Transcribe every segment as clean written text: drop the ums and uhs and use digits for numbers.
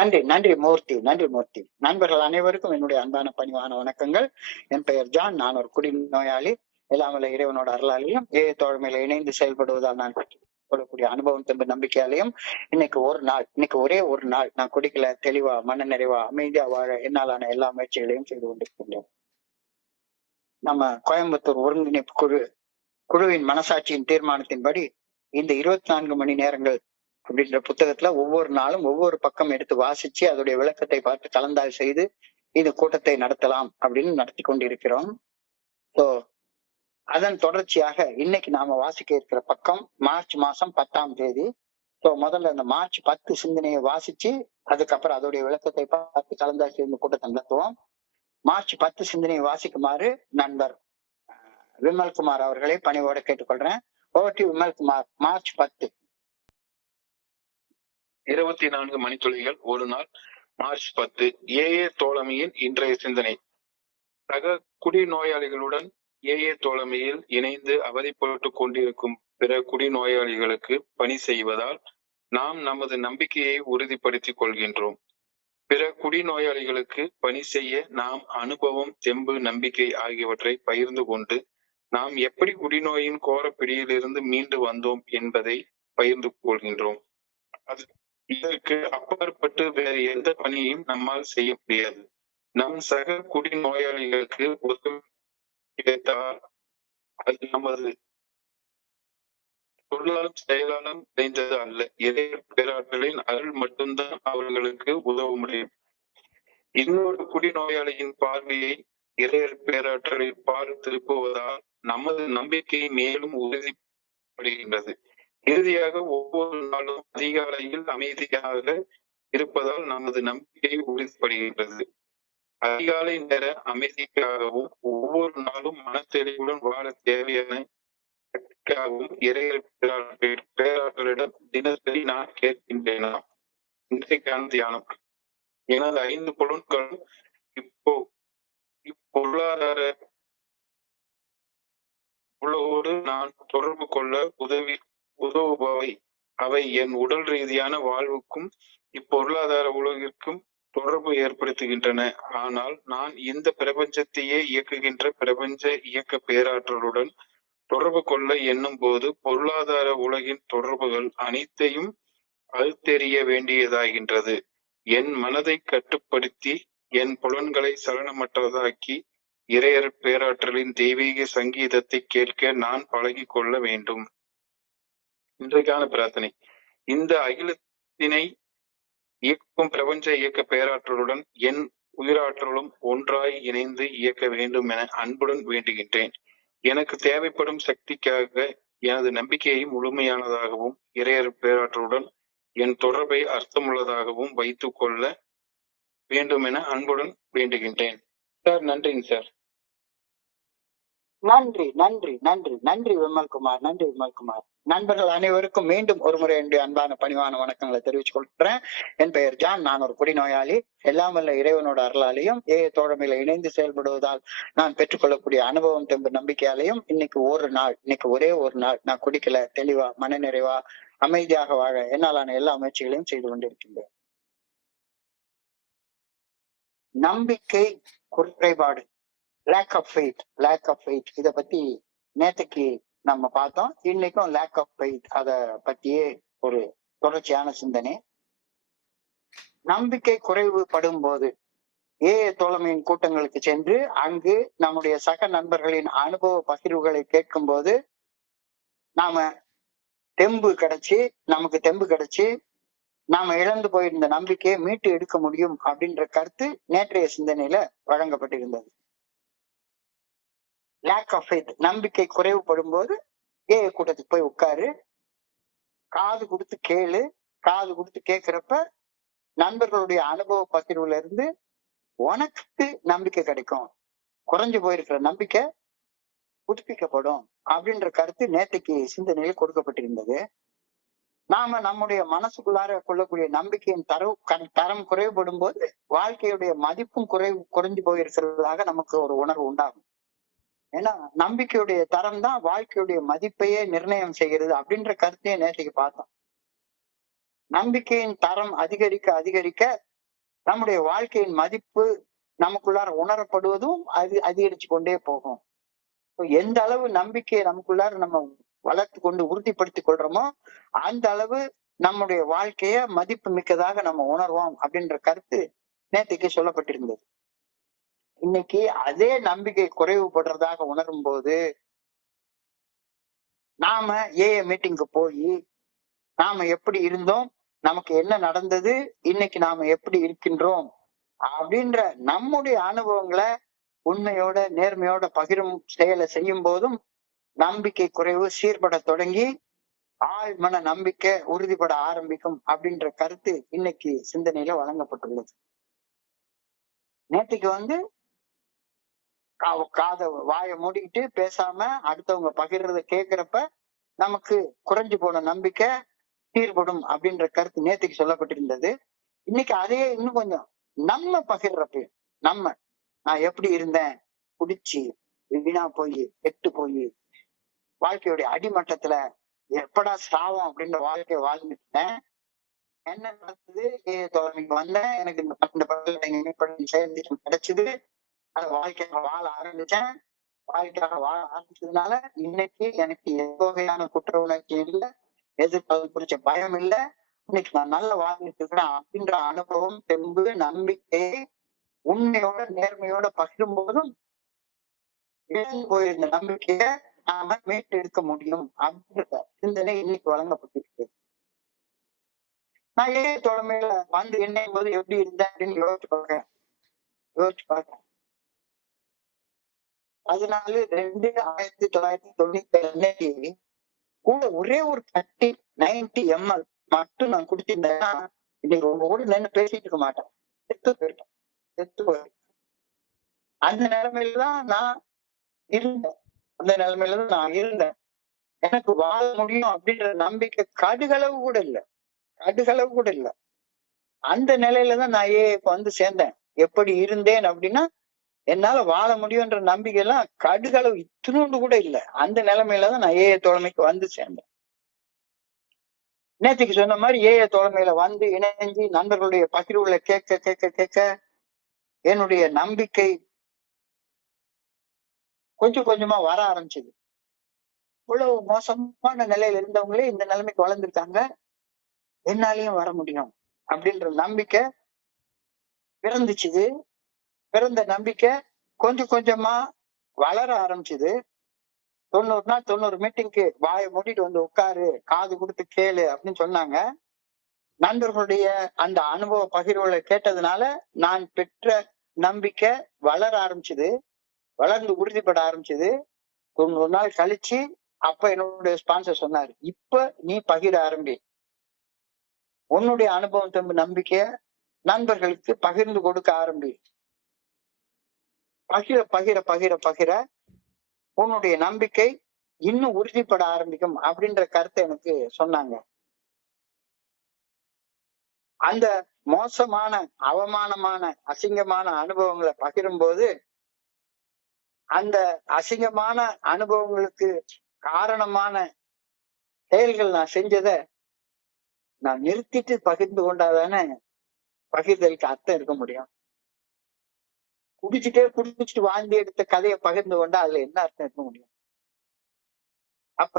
நன்றி, நன்றி மூர்த்தி, நன்றி மூர்த்தி. நண்பர்கள் அனைவருக்கும் என்னுடைய அன்பான பணிவான வணக்கங்கள். என் பெயர் ஜான். நான் ஒரு குடிநோயாளி. எல்லாம் வல்ல இறைவனோட அருளாலையும் தோழமையில இணைந்து செயல்படுவதால் நான் கொள்ளக்கூடிய அனுபவம் தெம்பு நம்பிக்கையாலையும் இன்னைக்கு ஒரே ஒரு நாள் நான் குடிக்கல, தெளிவா மன நிறைவா அமைதியா வாழ என்னாலான எல்லா முயற்சிகளையும் செய்து கொண்டிருக்கின்றேன். நம்ம கோயம்புத்தூர் ஒருங்கிணைப்பு குழுவின் மனசாட்சியின் தீர்மானத்தின்படி இந்த 24 மணி நேரங்கள் அப்படின்ற புத்தகத்துல ஒவ்வொரு நாளும் ஒவ்வொரு பக்கம் எடுத்து வாசிச்சு அதோடைய விளக்கத்தை பார்த்து கலந்தாய்வு செய்து இந்த கூட்டத்தை நடத்தலாம் அப்படின்னு நடத்தி கொண்டிருக்கிறோம். ஸோ அதன் தொடர்ச்சியாக இன்னைக்கு நாம வாசிக்க இருக்கிற பக்கம் மார்ச் மாசம் 10ஆம் தேதி. ஸோ முதல்ல அந்த மார்ச் 10 சிந்தனையை வாசிச்சு அதுக்கப்புறம் அதோடைய விளக்கத்தை பார்த்து கலந்தாய்வு செய்து இந்த கூட்டத்தை நடத்துவோம். மார்ச் 10 சிந்தனையை வாசிக்குமாறு நண்பர் விமல்குமார் அவர்களை பணிவோட கேட்டுக்கொள்றேன். ஓட்டி விமல்குமார், மார்ச் 10. 24 மணித்துளிகள் ஒரு நாள், மார்ச் 10. ஏஏ தோழமையின் இன்றைய சிந்தனை. சக குடிநோயாளிகளுடன் ஏஏ தோழமையில் இணைந்து அவதிப்பட்டுக் கொண்டிருக்கும் பிற குடிநோயாளிகளுக்கு பணி செய்வதால் நாம் நமது நம்பிக்கையை உறுதிப்படுத்திக் கொள்கின்றோம். பிற குடிநோயாளிகளுக்கு பணி செய்ய நாம் அனுபவம், தெம்பு, நம்பிக்கை ஆகியவற்றை பகிர்ந்து கொண்டு நாம் எப்படி குடிநோயின் கோர பிடியிலிருந்து மீண்டு வந்தோம் என்பதை பகிர்ந்து கொள்கின்றோம். இதற்கு அப்பாற்பட்டு வேறு எந்த பணியையும் நம்மால் செய்ய முடியாது. நம் சக குடிநோயாளிகளுக்கு உதவி கிடைத்தால் அது நமது சொல்லாலும் செயலாலும் விளைந்தது அல்ல. இறைவன் பேராற்றலின் அருள் மட்டும்தான் அவர்களுக்கு உதவ முடியும். இன்னொரு குடிநோயாளியின் பார்வையை இறைவன் பேராற்றலில் பால் திருப்புவதால் நமது நம்பிக்கை மேலும் உறுதிப்படுகின்றது. இறுதியாக ஒவ்வொரு நாளும் அதிகாலையில் அமைதியாக இருப்பதால் நமது நம்பிக்கை உறுதிப்படுகின்றது. அதிகாலை நேர அமைதிக்காகவும் ஒவ்வொரு நாளும் மனத்தெளிவுடன் வாழ தேவையான பேராற்றலிடம் தினசரி நான் கேட்கின்றேனா? இன்றைக்கான தியானம். எனது 5 புலன்களும் இப்பொருளாதார உலகோடு நான் தொடர்பு கொள்ள உதவுபவை. அவை என் உடல் ரீதியான வாழ்வுக்கும் இப்பொருளாதார உலகிற்கும் தொடர்பு ஏற்படுத்துகின்றன. ஆனால் நான் இந்த பிரபஞ்சத்தையே இயக்குகின்ற பிரபஞ்ச இயக்க பேராற்றலுடன் தொடர்பு கொள்ள எண்ணும் போது பொருளாதார உலகின் தொடர்புகள் அனைத்தையும் அழுத்தெறிய வேண்டியதாகின்றது. என் மனதை கட்டுப்படுத்தி என் புலன்களை சலனமற்றதாக்கி இறையர் பேராற்றலின் தெய்வீக சங்கீதத்தை கேட்க நான் பழகி கொள்ள வேண்டும். இன்றைக்கான பிரார்த்தனை. இந்த அகிலத்தினை இயக்கும் பிரபஞ்ச இயக்க பேராற்றலுடன் என் உயிராற்றலும் ஒன்றாய் இணைந்து இயக்க வேண்டும் என அன்புடன் வேண்டுகின்றேன். எனக்கு தேவைப்படும் சக்திக்காக எனது நம்பிக்கையை முழுமையானதாகவும் இறையர் பேராற்றலுடன் என் தொடர்பை அர்த்தமுள்ளதாகவும் வைத்துக் கொள்ள வேண்டும் என அன்புடன் வேண்டுகின்றேன். சார், நன்றிங்க சார். நன்றி, நன்றி, நன்றி, நன்றி விமல்குமார், நன்றி விமல்குமார். நண்பர்கள் அனைவருக்கும் மீண்டும் ஒரு முறை என்னுடைய அன்பான பணிவான வணக்கங்களை தெரிவித்துக் கொள்கிறேன். என் பெயர் ஜான். நான் ஒரு குடிநோயாளி. எல்லாம் வல்ல இறைவனோட அருளாலையும் தோழமையில இணைந்து செயல்படுவதால் நான் பெற்றுக்கொள்ளக்கூடிய அனுபவம் தெம்பு நம்பிக்கையாலையும் இன்னைக்கு ஒரே ஒரு நாள் நான் குடிக்கல, தெளிவா மன நிறைவா அமைதியாக வாழ என்னாலான எல்லா முயற்சிகளையும் செய்து கொண்டிருக்கின்றேன். நம்பிக்கை குறைபாடு, லேக் ஆஃப் ஃபெய்த் இத பத்தி நேற்றுக்கு நம்ம பார்த்தோம். இன்னைக்கும் லேக் ஆஃப் ஃபெய்த் அத பத்தியே ஒரு தொடர்ச்சியான சிந்தனை. நம்பிக்கை குறைவுபடும் போது தோழமையின் கூட்டங்களுக்கு சென்று அங்கு நம்முடைய சக நண்பர்களின் அனுபவ பகிர்வுகளை கேட்கும் போது நமக்கு தெம்பு கிடைச்சு நாம இழந்து போயிருந்த நம்பிக்கையை மீட்டு எடுக்க முடியும் அப்படின்ற கருத்து நேற்றைய சிந்தனையில வழங்கப்பட்டிருந்தது. லேக் ஆஃப் ஃபெய்த், நம்பிக்கை குறைவுபடும் போது கூட்டத்துக்கு போய் உட்காரு, காது கொடுத்து கேளு. காது கொடுத்து கேட்கிறப்ப நண்பர்களுடைய அனுபவ பகிர்வுல இருந்து உனக்கு நம்பிக்கை கிடைக்கும், குறைஞ்சு போயிருக்கிற நம்பிக்கை புதுப்பிக்கப்படும் அப்படின்ற கருத்து நேற்றுக்கு சிந்தனையில் கொடுக்கப்பட்டிருந்தது. நாம நம்முடைய மனசுக்குள்ளார கொள்ளக்கூடிய நம்பிக்கையின் தரம் குறைவுபடும் போது வாழ்க்கையுடைய மதிப்பும் குறைஞ்சு போயிருக்கிறதாக நமக்கு ஒரு உணர்வு உண்டாகும். ஏன்னா நம்பிக்கையுடைய தரம் தான் வாழ்க்கையுடைய மதிப்பையே நிர்ணயம் செய்கிறது அப்படின்ற கருத்தையே நேற்றுக்கு பார்த்தோம். நம்பிக்கையின் தரம் அதிகரிக்க அதிகரிக்க நம்முடைய வாழ்க்கையின் மதிப்பு நமக்குள்ளார உணரப்படுவதும் அது அதிகரிச்சு கொண்டே போகும். எந்த அளவு நம்பிக்கையை நமக்குள்ளார நம்ம வளர்த்து கொண்டு உறுதிப்படுத்திக் கொள்றோமோ அந்த அளவு நம்முடைய வாழ்க்கைய மதிப்பு மிக்கதாக நம்ம உணர்வோம் அப்படின்ற கருத்து நேற்றுக்கு சொல்லப்பட்டிருந்தது. இன்னைக்கு அதே நம்பிக்கை குறைவுபடுறதாக உணரும் போது நாம மீட்டிங்க்கு போய் நாம எப்படி இருந்தோம், நமக்கு என்ன நடந்தது, இன்னைக்கு நாம எப்படி இருக்கின்றோம் அப்படின்ற நம்முடைய அனுபவங்களை உண்மையோட நேர்மையோட பகிரும் செயலை செய்யும் போதும் நம்பிக்கை குறைவு சீர்பட தொடங்கி ஆழ் மன நம்பிக்கை உறுதிப்பட ஆரம்பிக்கும் அப்படின்ற கருத்து இன்னைக்கு சிந்தனையில வழங்கப்பட்டுள்ளது. நேற்றுக்கு காத வாயை மூடிக்கிட்டு பேசாம அடுத்தவங்க பகிர்றத கேட்கிறப்ப நமக்கு குறைஞ்சு போன நம்பிக்கை சீர்படும் அப்படின்ற கருத்து நேற்றுக்கு சொல்லப்பட்டிருந்தது. இன்னைக்கு அதே இன்னும் கொஞ்சம் நம்ம பகிர்றப்ப நான் எப்படி இருந்தேன், குடிச்சு வீணா போய் கெட்டு போய் வாழ்க்கையுடைய அடிமட்டத்துல எப்படா சாவம் அப்படின்ற வாழ்க்கையை வாழ்ந்துட்டேன், என்ன நடந்தது, தோழமைக்கு வந்தேன், எனக்கு இந்த 12 செயல் கிடைச்சது, அந்த வாழ்க்கையாக வாழ ஆரம்பிச்சேன். வாழ்க்கையாக வாழ ஆரம்பிச்சதுனால இன்னைக்கு எனக்கு எந்த வகையான குற்ற உணர்ச்சி இல்லை, எதிர்காலம் குறிச்ச பயம் இல்லை, இன்னைக்கு நான் நல்ல வாழ்ந்துட்டு இருக்கிறேன் அப்படின்ற அனுபவம் தெம்பு நம்பிக்கையை உண்மையோட நேர்மையோட பகிரும் போதும் இழந்து போயிருந்த நம்பிக்கைய நாம மீட்டு எடுக்க முடியும் அப்படின்ற சிந்தனை இன்னைக்கு வழங்கப்பட்டிருக்கு. நான் தோழமையில வந்து என்னும் போது எப்படி இருந்தேன் அப்படின்னு யோசிச்சு பார்க்கிறேன். 14/2/1997 கூட ஒரே ஒரு கட்டி 90 ml மட்டும் நான் குடிச்சிருந்தேன்னா இன்னைக்கு உங்க கூட நின்று பேசிட்டு இருக்க மாட்டேன், செத்து போயிருக்கேன். அந்த நிலைமையிலதான் நான் இருந்தேன். எனக்கு வாழ முடியும் அப்படின்ற நம்பிக்கை கடுகளவு கூட இல்லை. அந்த நிலையிலதான் நான் வந்து சேர்ந்தேன். எப்படி இருந்தேன் அப்படின்னா என்னால வாழ முடியும்ன்ற நம்பிக்கை எல்லாம் கடுகளவு இத்தினோண்டு கூட இல்லை. அந்த நிலைமையிலதான் நான் தோழமைக்கு வந்து சேர்ந்தேன். நேற்றுக்கு சொன்ன மாதிரி தோழமையில வந்து இணைஞ்சு நண்பர்களுடைய பகிர்வுகளை கேட்க என்னுடைய நம்பிக்கை கொஞ்சம் கொஞ்சமா வர ஆரம்பிச்சது. இவ்வளவு மோசமான நிலையில இருந்தவங்களே இந்த நிலைமைக்கு வளர்ந்துருக்காங்க, என்னாலையும் வர முடியும் அப்படின்ற நம்பிக்கை பிறந்த நம்பிக்கை கொஞ்சம் கொஞ்சமா வளர ஆரம்பிச்சது. 90 நாள் 90 மீட்டிங்க்கு வாயை மூடிட்டு வந்து உட்காரு, காது கொடுத்து கேளு அப்படின்னு சொன்னாங்க. நண்பர்களுடைய அந்த அனுபவ பகிர்வுகளை கேட்டதுனால நான் பெற்ற நம்பிக்கை வளர ஆரம்பிச்சது, வளர்ந்து உறுதிப்பட ஆரம்பிச்சது. 90 நாள் கழிச்சு அப்ப என்னுடைய ஸ்பான்சர் சொன்னாரு, இப்ப நீ பகிர ஆரம்பி, உன்னுடைய அனுபவம் தம்பு நம்பிக்கைய நண்பர்களுக்கு பகிர்ந்து கொடுக்க ஆரம்பி, பகிர உன்னுடைய நம்பிக்கை இன்னும் உறுதிப்பட ஆரம்பிக்கும் அப்படின்ற கருத்தை எனக்கு சொன்னாங்க. அந்த மோசமான அவமானமான அசிங்கமான அனுபவங்களை பகிரும் போது அந்த அசிங்கமான அனுபவங்களுக்கு காரணமான செயல்கள் நான் செஞ்சதை நான் நிறுத்திட்டு பகிர்ந்து கொண்டாதானே பகிர்தலுக்கு அர்த்தம் இருக்க முடியும். குடிச்சிட்டு வாந்தி எடுத்த கதையை பகிர்ந்து கொண்டா அதுல என்ன அர்த்தம் இருக்க முடியும்? அப்ப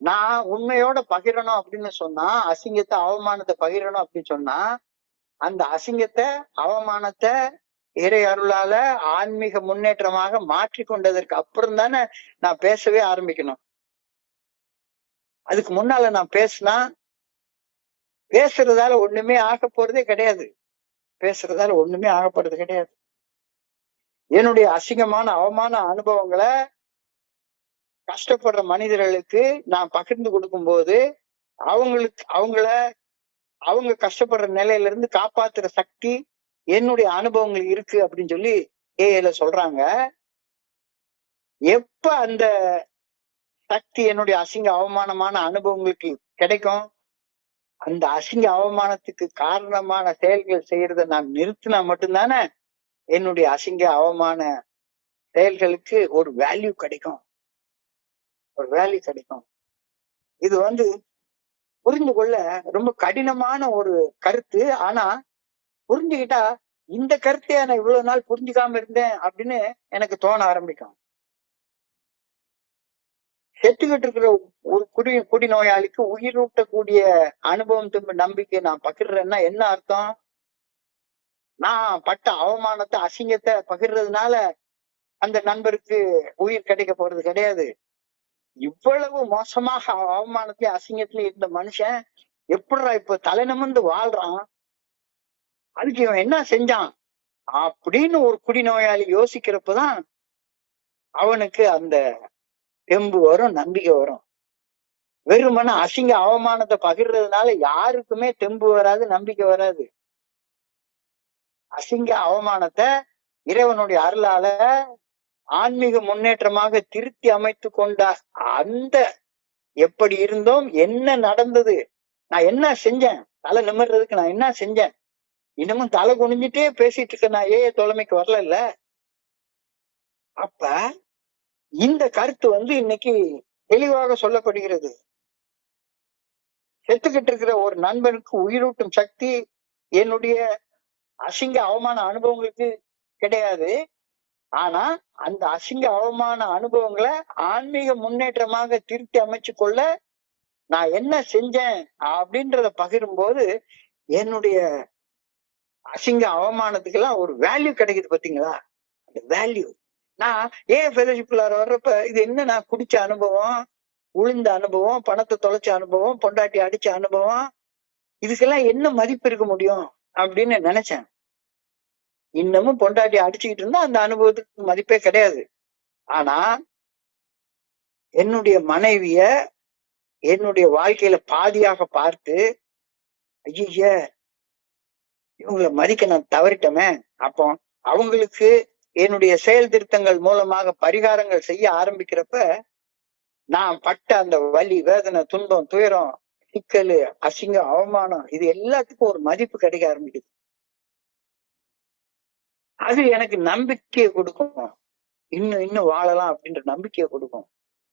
நான் உண்மையோட பகிரணும் அப்படின்னு சொன்னா, அசிங்கத்தை அவமானத்தை பகிரணும் அப்படின்னு சொன்னா, அந்த அசிங்கத்தை அவமானத்தை இறை அருளால ஆன்மீக முன்னேற்றமாக மாற்றி கொண்டதற்கு அப்புறம் தானே நான் பேசவே ஆரம்பிக்கணும். அதுக்கு முன்னால நான் பேசுறதால ஒண்ணுமே ஆக போறதே கிடையாது. என்னுடைய அசிங்கமான அவமான அனுபவங்களை கஷ்டப்படுற மனிதர்களுக்கு நான் பகிர்ந்து கொடுக்கும் போது அவங்க கஷ்டப்படுற நிலையில இருந்து காப்பாத்துற சக்தி என்னுடைய அனுபவங்கள் இருக்கு அப்படின்னு சொல்லி ஏல சொல்றாங்க. எப்ப அந்த சக்தி என்னுடைய அசிங்க அவமானமான அனுபவங்களுக்கு கிடைக்கும்? அந்த அசிங்க அவமானத்துக்கு காரணமான செயல்கள் செய்யறத நான் நிறுத்தினா மட்டும்தானே என்னுடைய அசிங்க அவமான செயல்களுக்கு ஒரு வேல்யூ கிடைக்கும். இது புரிந்து கொள்ள ரொம்ப கடினமான ஒரு கருத்து. ஆனா புரிஞ்சுக்கிட்டா இந்த கருத்தையா நான் இவ்வளவு நாள் புரிஞ்சுக்காம இருந்தேன் அப்படின்னு எனக்கு தோண ஆரம்பிக்கும். செத்துக்கிட்டு இருக்கிற ஒரு குடி நோயாளிக்கு உயிரூட்டக்கூடிய அனுபவம் திரும்ப நம்பிக்கை நான் பகிர்றேன்னா என்ன அர்த்தம்? நான் பட்ட அவமானத்தை அசிங்கத்தை பகிர்றதுனால அந்த நண்பருக்கு உயிர் கிடைக்க போறது கிடையாது. இவ்வளவு மோசமாக அவமானத்திலயும் அசிங்கத்திலயும் இருந்த மனுஷன் எப்படிடா இப்ப தலை நிமிர்ந்து வாழ்றான், அதுக்கு இவன் என்ன செஞ்சான் அப்படின்னு ஒரு குடிநோயாளி யோசிக்கிறப்பதான் அவனுக்கு அந்த தெம்பு வரும், நம்பிக்கை வரும். வெறுமன அசிங்க அவமானத்தை பகிர்றதுனால யாருக்குமே தெம்பு வராது, நம்பிக்கை வராது. அசிங்க அவமானத்தை இறைவனுடைய அருளால ஆன்மீக முன்னேற்றமாக திருத்தி அமைத்து கொண்ட அந்த எப்படி இருந்தோம், என்ன நடந்தது, நான் என்ன செஞ்சேன், தலை நிமிர்றதுக்கு நான் என்ன செஞ்சேன், இன்னமும் தலை குனிஞ்சிட்டே பேசிட்டு இருக்க நான் தோழமைக்கு வரல இல்ல. அப்ப இந்த கருத்து இன்னைக்கு தெளிவாக சொல்லப்படுகிறது. செத்துக்கிட்டு இருக்கிற ஒரு நண்பனுக்கு உயிரூட்டும் சக்தி என்னுடைய அசிங்க அவமான அனுபவங்களுக்கு கிடையாது. ஆனா அந்த அசிங்க அவமான அனுபவங்களை ஆன்மீக முன்னேற்றமாக திருத்தி அமைச்சு கொள்ள நான் என்ன செஞ்சேன் அப்படின்றத பகிரும்போது என்னுடைய அசிங்க அவமானத்துக்கு எல்லாம் ஒரு வேல்யூ கிடைக்குது. பாத்தீங்களா அந்த வேல்யூ? நான் ஃபெலோஷிப்ல வர்றப்ப இது என்ன, நான் குடிச்ச அனுபவம், உளுந்த அனுபவம், பணத்தை தொலைச்ச அனுபவம், பொண்டாட்டி அடிச்ச அனுபவம், இதுக்கெல்லாம் என்ன மதிப்பு இருக்க முடியும் அப்படின்னு நினைச்சேன். இன்னமும் பொண்டாட்டி அடிச்சுக்கிட்டு இருந்தா அந்த அனுபவத்துக்கு மதிப்பே கிடையாது. ஆனா என்னுடைய மனைவிய என்னுடைய வாழ்க்கையில பாதியாக பார்த்து, ஐய இவங்களை மதிக்க நான் தவறிட்டமே, அப்போ அவங்களுக்கு என்னுடைய செயல் திருத்தங்கள் மூலமாக பரிகாரங்கள் செய்ய ஆரம்பிக்கிறப்ப நான் பட்ட அந்த வலி, வேதனை, துன்பம், துயரம், சிக்கல், அசிங்கம், அவமானம், இது எல்லாத்துக்கும் ஒரு மதிப்பு கிடைக்க ஆரம்பிக்குது. அது எனக்கு நம்பிக்கையை கொடுக்கும், இன்னும் வாழலாம் அப்படின்ற நம்பிக்கையை கொடுக்கும்.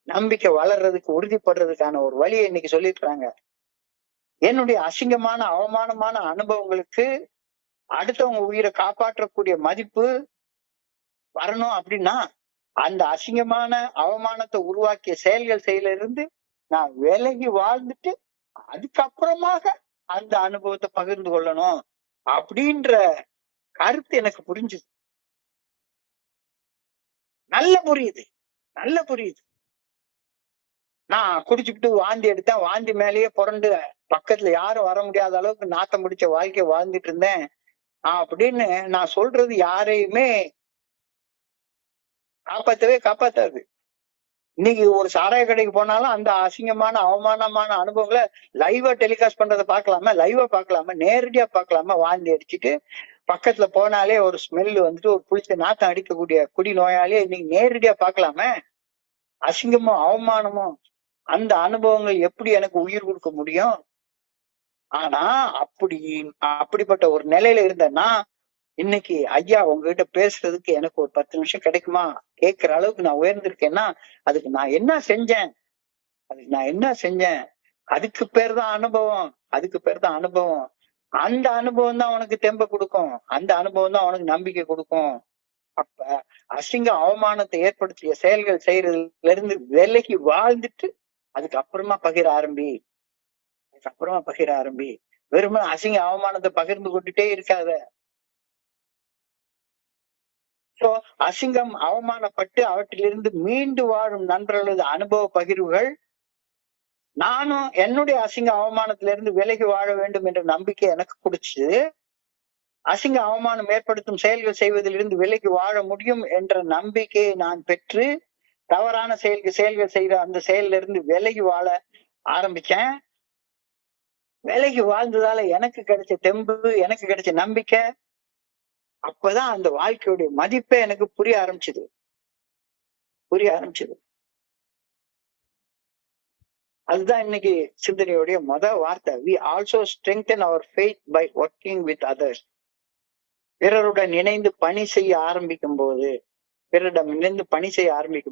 நம்பிக்கை வளர்றதுக்கு, உறுதிப்படுறதுக்கான ஒரு வழியை இன்னைக்கு சொல்லியிருக்கிறாங்க. என்னுடைய அசிங்கமான அவமானமான அனுபவங்களுக்கு அடுத்தவங்க உயிரை காப்பாற்றக்கூடிய மதிப்பு வரணும் அப்படின்னா அந்த அசிங்கமான அவமானத்தை உருவாக்கிய செயல்கள் செயல இருந்து நான் விலகி வாழ்ந்துட்டு அதுக்கப்புறமாக அந்த அனுபவத்தை பகிர்ந்து கொள்ளணும் அப்படின்ற கருத்து எனக்கு புரிஞ்சுது. நல்ல புரியுது. நான் குடிச்சுக்கிட்டு வாந்தி எடுத்தேன், வாந்தி மேலேயே புரண்டு பக்கத்துல யாரும் வர முடியாத அளவுக்கு நாத்தம் முடிச்ச வாழ்க்கைய வாழ்ந்துட்டு இருந்தேன் அப்படின்னு நான் சொல்றது யாரையுமே காப்பாத்தாது. இன்னைக்கு ஒரு சாராய கடைக்கு போனாலும் அந்த அசிங்கமான அவமானமான அனுபவங்களை லைவா டெலிகாஸ்ட் பண்றதை பார்க்கலாமா, நேரடியா பார்க்கலாமா. வாந்தி அடிச்சுட்டு பக்கத்துல போனாலே ஒரு ஸ்மெல் ஒரு புளிச்ச நாத்தம் அடிக்கக்கூடிய குடி நோயாளியே இன்னைக்கு நேரடியா பார்க்கலாமே. அசிங்கமும் அவமானமும் அந்த அனுபவங்கள் எப்படி எனக்கு உயிர் கொடுக்க முடியும்? ஆனா அப்படிப்பட்ட ஒரு நிலையில இருந்தேன்னா இன்னைக்கு ஐயா உங்ககிட்ட பேசுறதுக்கு எனக்கு ஒரு 10 நிமிஷம் கிடைக்குமா கேட்கிற அளவுக்கு நான் உயர்ந்திருக்கேன்னா அதுக்கு நான் என்ன செஞ்சேன், அதுக்கு பேர் தான் அனுபவம். அந்த அனுபவம் தான் உனக்கு தெம்ப கொடுக்கும், அந்த அனுபவம் தான் உனக்கு நம்பிக்கை கொடுக்கும். அப்ப அசிங்க அவமானத்தை ஏற்படுத்திய செயல்கள் செய்யறதுல இருந்து விலகி வாழ்ந்துட்டு அதுக்கப்புறமா பகிர ஆரம்பி. வெறுமனே அசிங்க அவமானத்தை பகிர்ந்து கொண்டுட்டே இருக்காத. சோ அசிங்கம் அவமானப்பட்டு அவற்றிலிருந்து மீண்டு வாழும் நண்பர்களது அனுபவ பகிர்வுகள் நானும் என்னுடைய அசிங்க அவமானத்திலிருந்து விலகி வாழ வேண்டும் என்ற நம்பிக்கை எனக்கு கொடுச்சு. அசிங்க அவமானம் ஏற்படுத்தும் செயல்கள் செய்வதிலிருந்து விலகி வாழ முடியும் என்ற நம்பிக்கையை நான் பெற்று தவறான செயல்கள் செய்யற அந்த செயல்ல இருந்து விலகி வாழ ஆரம்பிச்சேன். விலகி வாழ்ந்ததால எனக்கு கிடைச்ச தெம்பு, எனக்கு கிடைச்ச நம்பிக்கை, அப்பதான் அந்த வாழ்க்கையுடைய மதிப்பே எனக்கு புரிய ஆரம்பிச்சது. அதுதான் இன்னைக்கு சிந்தனையுடைய வார்த்தை. We also strengthen our faith by working with others. பிறருடன் இணைந்து பணி செய்ய ஆரம்பிக்கும்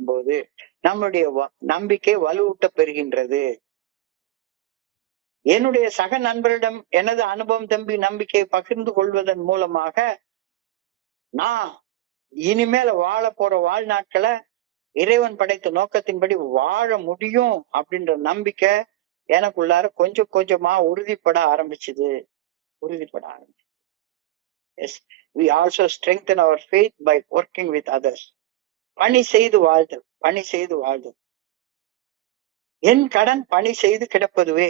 போது நம்முடைய நம்பிக்கை வலுவூட்ட பெறுகின்றது. என்னுடைய சக நண்பரிடம் எனது அனுபவம் நம்பிக்கையை பகிர்ந்து கொள்வதன் மூலமாக நான் இனிமேல வாழ போற வாழ்நாட்களை இறைவன் படைத்த நோக்கத்தின்படி வாழ முடியும் அப்படின்ற நம்பிக்கை எனக்குள்ளார கொஞ்சம் கொஞ்சமா உறுதிப்பட ஆரம்பிச்சது. Yes, we also strengthen our faith by working with others. பணி செய்து வாழ்தல். என் கடன் பணி செய்து கிடப்பதுவே.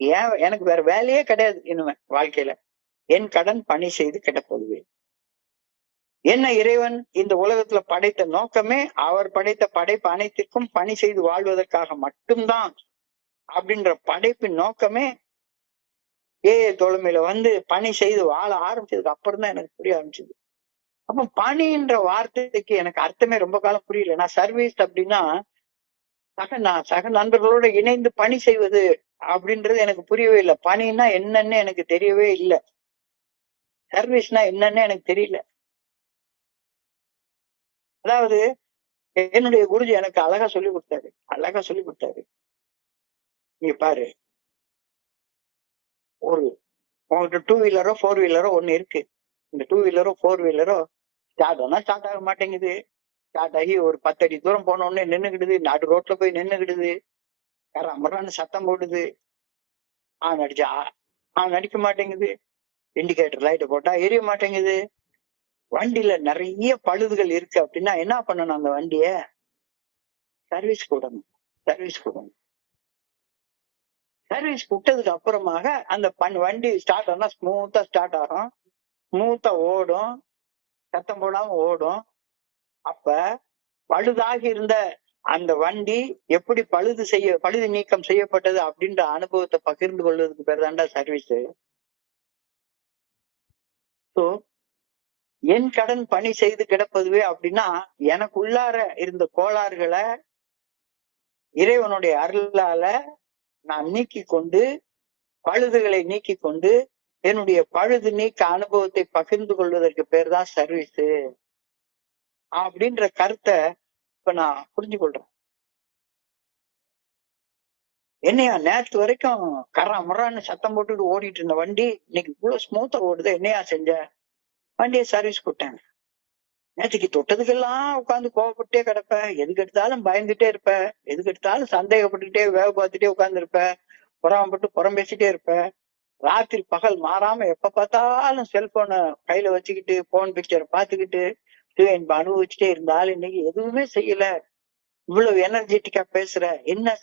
ஏன் எனக்கு வேற வேலையே கிடையாது இனிமே வாழ்க்கையில. என் கடன் பணி செய்து கிடப்பதுவே. என்ன இறைவன் இந்த உலகத்துல படைத்த நோக்கமே அவர் படைத்த படைப்பு அனைத்திற்கும் பணி செய்து வாழ்வதற்காக மட்டும்தான் அப்படின்ற படைப்பின் நோக்கமே தோழமையில பணி செய்து வாழ ஆரம்பிச்சதுக்கு அப்புறம் தான் எனக்கு புரிய ஆரம்பிச்சது. அப்ப பணின்ற வார்த்தைக்கு எனக்கு அர்த்தமே ரொம்ப காலம் புரியல. நான் சர்வீஸ் அப்படின்னா சக நண்பர்களோட இணைந்து பணி செய்வது அப்படின்றது எனக்கு புரியவே இல்லை. பணின்னா என்னன்னு எனக்கு தெரியவே இல்லை. சர்வீஸ்னா என்னன்னு எனக்கு தெரியல. அதாவது என்னுடைய குருஜி எனக்கு அழகா சொல்லி கொடுத்தாரு. நீங்க பாரு, உங்கள்கிட்ட 2 வீலரோ 4 வீலரோ ஒண்ணு இருக்கு. இந்த 2 வீலரோ 4 வீலரோ ஸ்டார்ட் ஆக மாட்டேங்குது. ஸ்டார்ட் ஆகி ஒரு 10 அடி தூரம் போன உடனே நின்னுக்கிடுது. நடு ரோட்ல போய் நின்னுக்கிடுது. அமரான்னு சத்தம் போடுது. நடிக்க மாட்டேங்குது. இண்டிகேட்டர் லைட் போட்டா எரிய மாட்டேங்குது. வண்டியில நிறைய பழுதுகள் இருக்கு அப்படின்னா என்ன பண்ணணும்? அந்த வண்டிய சர்வீஸ் கூடணும். சர்வீஸ் விட்டதுக்கு அப்புறமாக அந்த வண்டி ஸ்டார்ட் ஆனா ஸ்மூத்தா ஸ்டார்ட் ஆகும், ஸ்மூத்தா ஓடும், சத்தம் போடாம ஓடும். அப்ப பழுதாகி இருந்த அந்த வண்டி எப்படி பழுது நீக்கம் செய்யப்பட்டது அப்படின்ற அனுபவத்தை பகிர்ந்து கொள்வதற்கு பேர் தாண்டா சர்வீஸ். ஸோ என் கடன் பணி செய்து கிடப்பதுவே அப்படின்னா எனக்குள்ளார இருந்த கோளாறுகளை இறைவனுடைய அருளால நான் பழுதுகளை நீக்கி கொண்டு என்னுடைய பழுது நீக்க அனுபவத்தை பகிர்ந்து கொள்வதற்கு பேர் தான் சர்வீஸ் அப்படின்ற கருத்தை இப்ப நான் புரிஞ்சு கொள்றேன். என்னையா நேற்று வரைக்கும் முறான்னு சத்தம் போட்டுட்டு ஓடிட்டு இருந்த வண்டி இன்னைக்கு இவ்வளவு ஸ்மூத்தா ஓடுது, என்னையா செஞ்ச? வண்டியை சர்வீஸ் கொடுத்தேன். நேற்றுக்கு தொட்டதுக்கெல்லாம் உட்காந்து கோவப்பட்டே கிடப்ப, எதுக்கு எடுத்தாலும் பயந்துட்டே இருப்ப, எதுக்கு எடுத்தாலும் சந்தேகப்பட்டுக்கிட்டே வேலை பார்த்துட்டே உட்கார்ந்து இருப்ப, புறம் பேசிட்டே இருப்ப, ராத்திரி பகல் மாறாம எப்ப பார்த்தாலும் செல்போனை கையில வச்சுக்கிட்டு போன் பிக்சரை பார்த்துக்கிட்டு அனுபவிச்சுட்டே இருந்தாலும் இன்னைக்கு எதுவுமே செய்யல, இவ்வளவு எனர்ஜெட்டிக்கா பேசுற, என்ன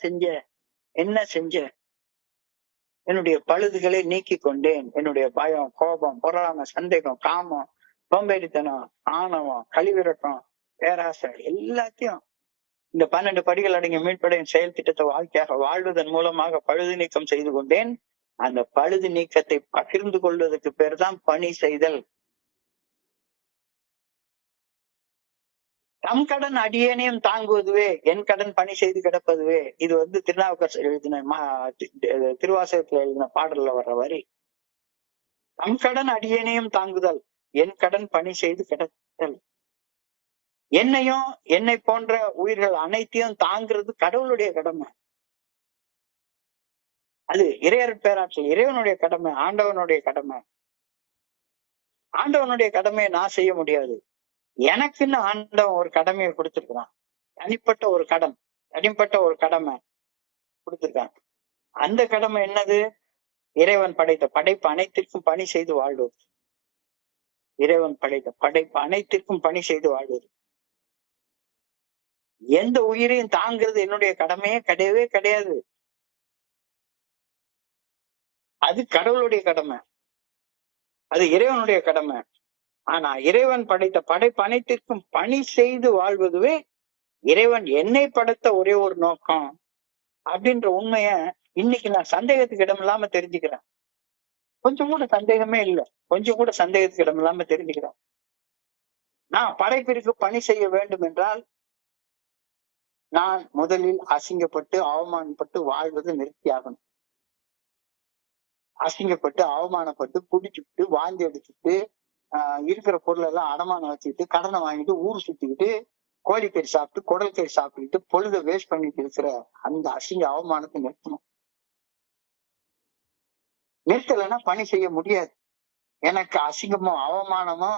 செஞ்ச? என்னுடைய பழுதுகளை நீக்கி கொண்டேன். என்னுடைய பயம், கோபம், பொறாமை, சந்தேகம், காமம், சோம்பேறித்தனம், ஆணவம், கழிவிறக்கம், பேராசை எல்லாத்தையும் இந்த 12 படிகள் அடங்கிய மீட்படையின் செயல் திட்டத்தை வாழ்க்கையாக வாழ்வதன் மூலமாக பழுது நீக்கம் செய்து கொண்டேன். அந்த பழுது நீக்கத்தை பகிர்ந்து கொள்வதற்கு பேர் தான் பணி செய்தல். தம் கடன் அடியேனையும் தாங்குவதுவே, என் கடன் பணி செய்து கிடப்பதுவே. இது திருநாவுக்கரசர் எழுதின திருவாசகத்துல எழுதின பாடல்ல வர்ற வரி. தம் கடன் அடியேனையும் தாங்குதல், என் கடன் பணி செய்து கிடத்தல். என்னையும் என்னை போன்ற உயிர்கள் அனைத்தையும் தாங்கிறது கடவுளுடைய கடமை. அது இறையர் பேராற்றல், இறைவனுடைய கடமை, ஆண்டவனுடைய கடமை. ஆண்டவனுடைய கடமையை நான் செய்ய முடியாது. எனக்குன்னு ஆண்டவன் ஒரு கடமையை கொடுத்திருக்கிறான். தனிப்பட்ட ஒரு கடமை கொடுத்திருக்கான். அந்த கடமை என்னது? இறைவன் படைத்த படைப்பு அனைத்திற்கும் பணி செய்து வாழ்வது. இறைவன் படைத்த படைப்பு அனைத்திற்கும் பணி செய்து வாழ்வது. எந்த உயிரையும் தாங்கிறது என்னுடைய கடமையே கிடையவே கிடையாது. அது கடவுளுடைய கடமை, அது இறைவனுடைய கடமை. ஆனா இறைவன் படைத்த படைப்பு அனைத்திற்கும் பணி செய்து வாழ்வதுவே இறைவன் என்னை படைத்த ஒரே ஒரு நோக்கம் அப்படின்ற உண்மைய இன்னைக்கு நான் சந்தேகத்துக்கு இடம் இல்லாம தெரிஞ்சுக்கிறேன். கொஞ்சம் கூட சந்தேகமே இல்லை, சந்தேகத்துக்கு இடம் இல்லாம தெரிஞ்சுக்கிறேன். நான் படைப்பிற்கு பணி செய்ய வேண்டும் என்றால் நான் முதலில் அசிங்கப்பட்டு அவமானப்பட்டு வாழ்வது நிறுத்தியாகணும். அசிங்கப்பட்டு அவமானப்பட்டு குடிச்சுட்டு வாந்தி எடுத்துட்டு இருக்கிற பொருள் எல்லாம் அடமானம் வச்சுக்கிட்டு கடனை வாங்கிட்டு ஊர் சுத்திக்கிட்டு கோழிக்கறி சாப்பிட்டு குடல்கறி சாப்பிட்டுக்கிட்டு பொழுத வேஸ்ட் பண்ணிட்டு இருக்கிற அந்த அசிங்க அவமானத்தை நிறுத்தணும். நிறுத்தலைன்னா பணி செய்ய முடியாது. எனக்கு அசிங்கமோ அவமானமோ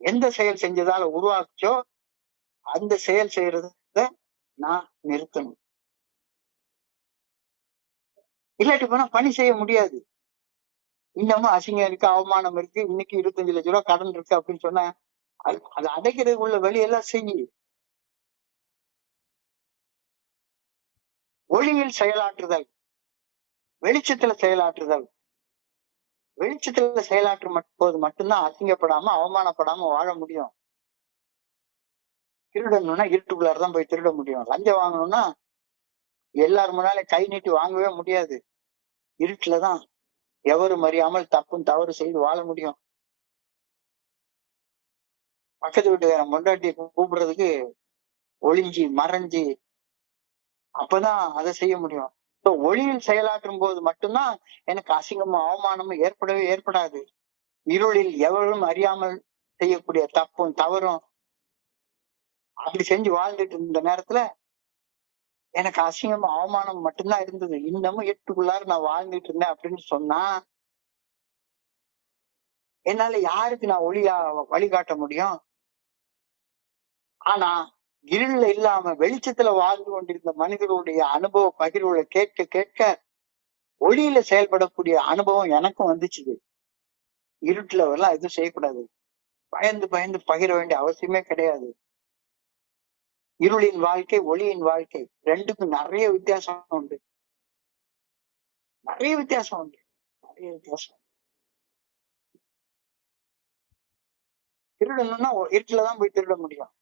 எந்த செயல் செஞ்சதால உருவாச்சோ அந்த செயல் செய்யறத நான் நிறுத்தணும். இல்லாட்டி போனா பணி செய்ய முடியாது. இன்னமும் அசிங்கம் இருக்கு, அவமானம் இருக்கு, இன்னைக்கு 25 லட்சம் ரூபாய் கடன் இருக்கு அப்படின்னு சொன்னா அது அடைக்கிறதுக்கு உள்ள வழியெல்லாம் செய்யு. ஒளியில் செயலாற்றுதல், வெளிச்சத்துல செயலாற்றுதல். வெளிச்சத்துல செயலாற்றும் போது மட்டும்தான் அசிங்கப்படாம அவமானப்படாம வாழ முடியும். திருடணும்னா இருட்டுக்குள்ளாரதான் போய் திருட முடியும். லஞ்சம் வாங்கணும்னா எல்லாரும் முன்னாலே கை நீட்டி வாங்கவே முடியாது. இருட்டுலதான் எவரும் அறியாமல் தப்பும் தவறு செய்து வாழ முடியும். பக்கத்து வீட்டுக்காரன் பொண்டாட்டியை கூப்பிடுறதுக்கு ஒளிஞ்சி மறைஞ்சி அப்பதான் அதை செய்ய முடியும். ஒளியில் செயலாற்றும் போது மட்டும்தான் எனக்கு அசிங்கமும் அவமானமும் ஏற்படவே ஏற்படாது. இருளில் எவரும் அறியாமல் செய்யக்கூடிய தப்பும் தவறும் அப்படி செஞ்சு வாழ்ந்துட்டு இருந்த நேரத்துல எனக்கு அசிங்கமும் அவமானம் மட்டும்தான் இருந்தது. இன்னமும் இருட்டுக்குள்ளார நான் வாழ்ந்துட்டு இருந்தேன் அப்படின்னு சொன்னா என்னால யாருக்கு நான் வழிகாட்ட முடியும்? ஆனா இருள்ல இல்லாம வெளிச்சத்துல வாழ்ந்து கொண்டிருந்த மனிதர்களுடைய அனுபவ பகிர்வுகளை கேட்க கேட்க ஒளியில செயல்படக்கூடிய அனுபவம் எனக்கும் வந்துச்சு. இருட்டுல எல்லாம் எதுவும் செய்யக்கூடாது, பயந்து பயந்து பகிர வேண்டிய அவசியமே கிடையாது. இருளின் வாழ்க்கை ஒளியின் வாழ்க்கை ரெண்டுக்கும் நிறைய வித்தியாசம் உண்டு. நிறைய வித்தியாசம் உண்டு. நிறைய வித்தியாசம். திருடணும்னா இருட்டுலதான் போய் திருட முடியும்.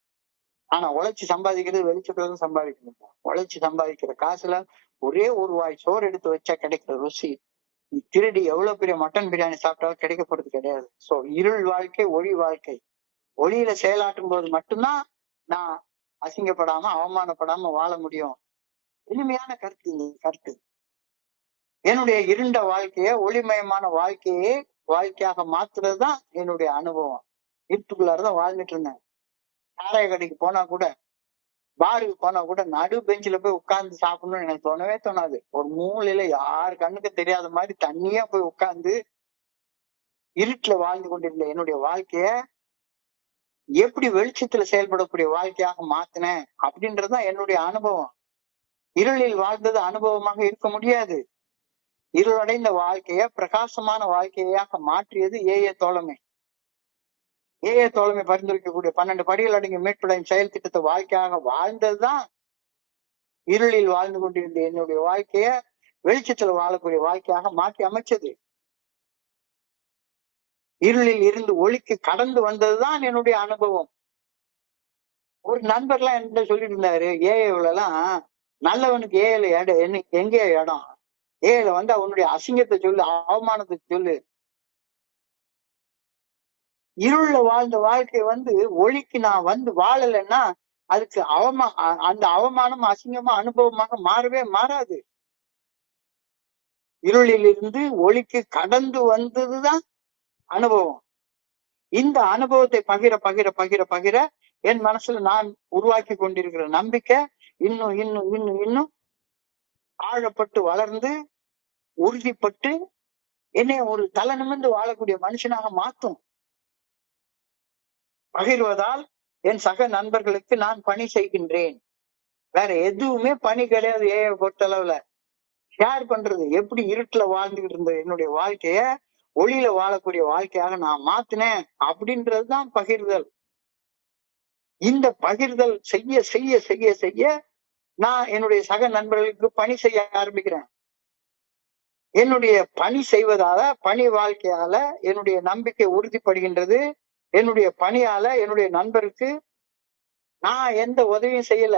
ஆனா உழைச்சு சம்பாதிக்கிறது வெளிச்சத்துல சம்பாதிக்க முடியும். உழைச்சு சம்பாதிக்கிற காசுல ஒரே ஒரு வாய் சோறு எடுத்து வச்சா கிடைக்கிற ருசி திருடி எவ்வளவு பெரிய மட்டன் பிரியாணி சாப்பிட்டாலும் கிடைக்க போறது கிடையாது. சோ இருள் வாழ்க்கை ஒளி வாழ்க்கை. ஒளியில செயலாற்றும் போது மட்டும்தான் நான் அசிங்கப்படாம அவமானப்படாம வாழ முடியும். எளிமையான கருத்து இந்த கருத்து. என்னுடைய இருண்ட வாழ்க்கைய ஒளிமயமான வாழ்க்கையாக மாத்துறதுதான் என்னுடைய அனுபவம். இருட்டுக்குள்ளாரதான் வாழ்ந்துட்டு இருந்தேன். சாராய கடைக்கு போனா கூட பாருக்கு போனா கூட நடு பெஞ்சில போய் உட்கார்ந்து சாப்பிடணும்னு எனக்கு தோணவே தோணாது. ஒரு மூலையில யாரு கண்ணுக்கு தெரியாத மாதிரி தண்ணியா போய் உட்கார்ந்து இருட்டுல வாழ்ந்து கொண்டிருந்த என்னுடைய வாழ்க்கைய எப்படி வெளிச்சத்துல செயல்படக்கூடிய வாழ்க்கையாக மாத்தினேன் அப்படின்றதுதான் என்னுடைய அனுபவம். இருளில் வாழ்ந்தது அனுபவமாக இருக்க முடியாது. இருளடைந்த வாழ்க்கைய பிரகாசமான வாழ்க்கையாக மாற்றியது ஏஏ தோழமை. ஏஏ தோழமை பரிந்துரைக்கக்கூடிய 12 படிகள் அடங்கிய மீட்படையும் செயல் திட்டத்தை வாழ்க்கையாக வாழ்ந்ததுதான் இருளில் வாழ்ந்து கொண்டிருந்த என்னுடைய வாழ்க்கைய வெளிச்சத்துல வாழக்கூடிய வாழ்க்கையாக மாற்றி அமைச்சது. இருளில் இருந்து ஒளிக்கு கடந்து வந்ததுதான் என்னுடைய அனுபவம். ஒரு நண்பர்லாம் என்கிட்ட சொல்லிட்டு இருந்தாரு, ஏஐல எல்லாம் நல்லவனுக்கு ஏஐல இடம் எங்கே இடம்? ஏஐல வந்து அவனுடைய அசிங்கத்தை சொல்லு, அவமானத்தை சொல்லு. இருள்ல வாழ்ந்த வாழ்க்கை வந்து ஒளிக்கு நான் வந்து வாழலைன்னா அதுக்கு அந்த அவமானம் அசிங்கமா அனுபவமாக மாறவே மாறாது. இருளில் இருந்து ஒளிக்கு கடந்து வந்ததுதான் அனுபவம். இந்த அனுபவத்தை பகிர பகிர பகிர பகிர என் மனசுல நான் உருவாக்கி கொண்டிருக்கிற நம்பிக்கை இன்னும் இன்னும் இன்னும் இன்னும் ஆழப்பட்டு வளர்ந்து உறுதிப்பட்டு என்னை ஒரு தலை நிமிர்ந்து வாழக்கூடிய மனுஷனாக மாற்றும். பகிர்வதால் என் சக நண்பர்களுக்கு நான் பணி செய்கின்றேன். வேற எதுவுமே பணி கிடையாது. பொறுத்த அளவுல ஷேர் பண்றது. எப்படி இருட்டுல வாழ்ந்துகிட்டு இருந்த என்னுடைய வாழ்க்கைய ஒளியில வாழக்கூடிய வாழ்க்கையாக நான் மாத்தினேன் அப்படின்றதுதான் பகிர்தல். இந்த பகிர்தல் செய்ய செய்ய செய்ய செய்ய நான் என்னுடைய சக நண்பர்களுக்கு பணி செய்ய ஆரம்பிக்கிறேன். என்னுடைய பணி செய்வதால, பணி வாழ்க்கையால என்னுடைய நம்பிக்கை உறுதிப்படுகின்றது. என்னுடைய பணியால என்னுடைய நண்பருக்கு நான் எந்த உதவியும் செய்யல.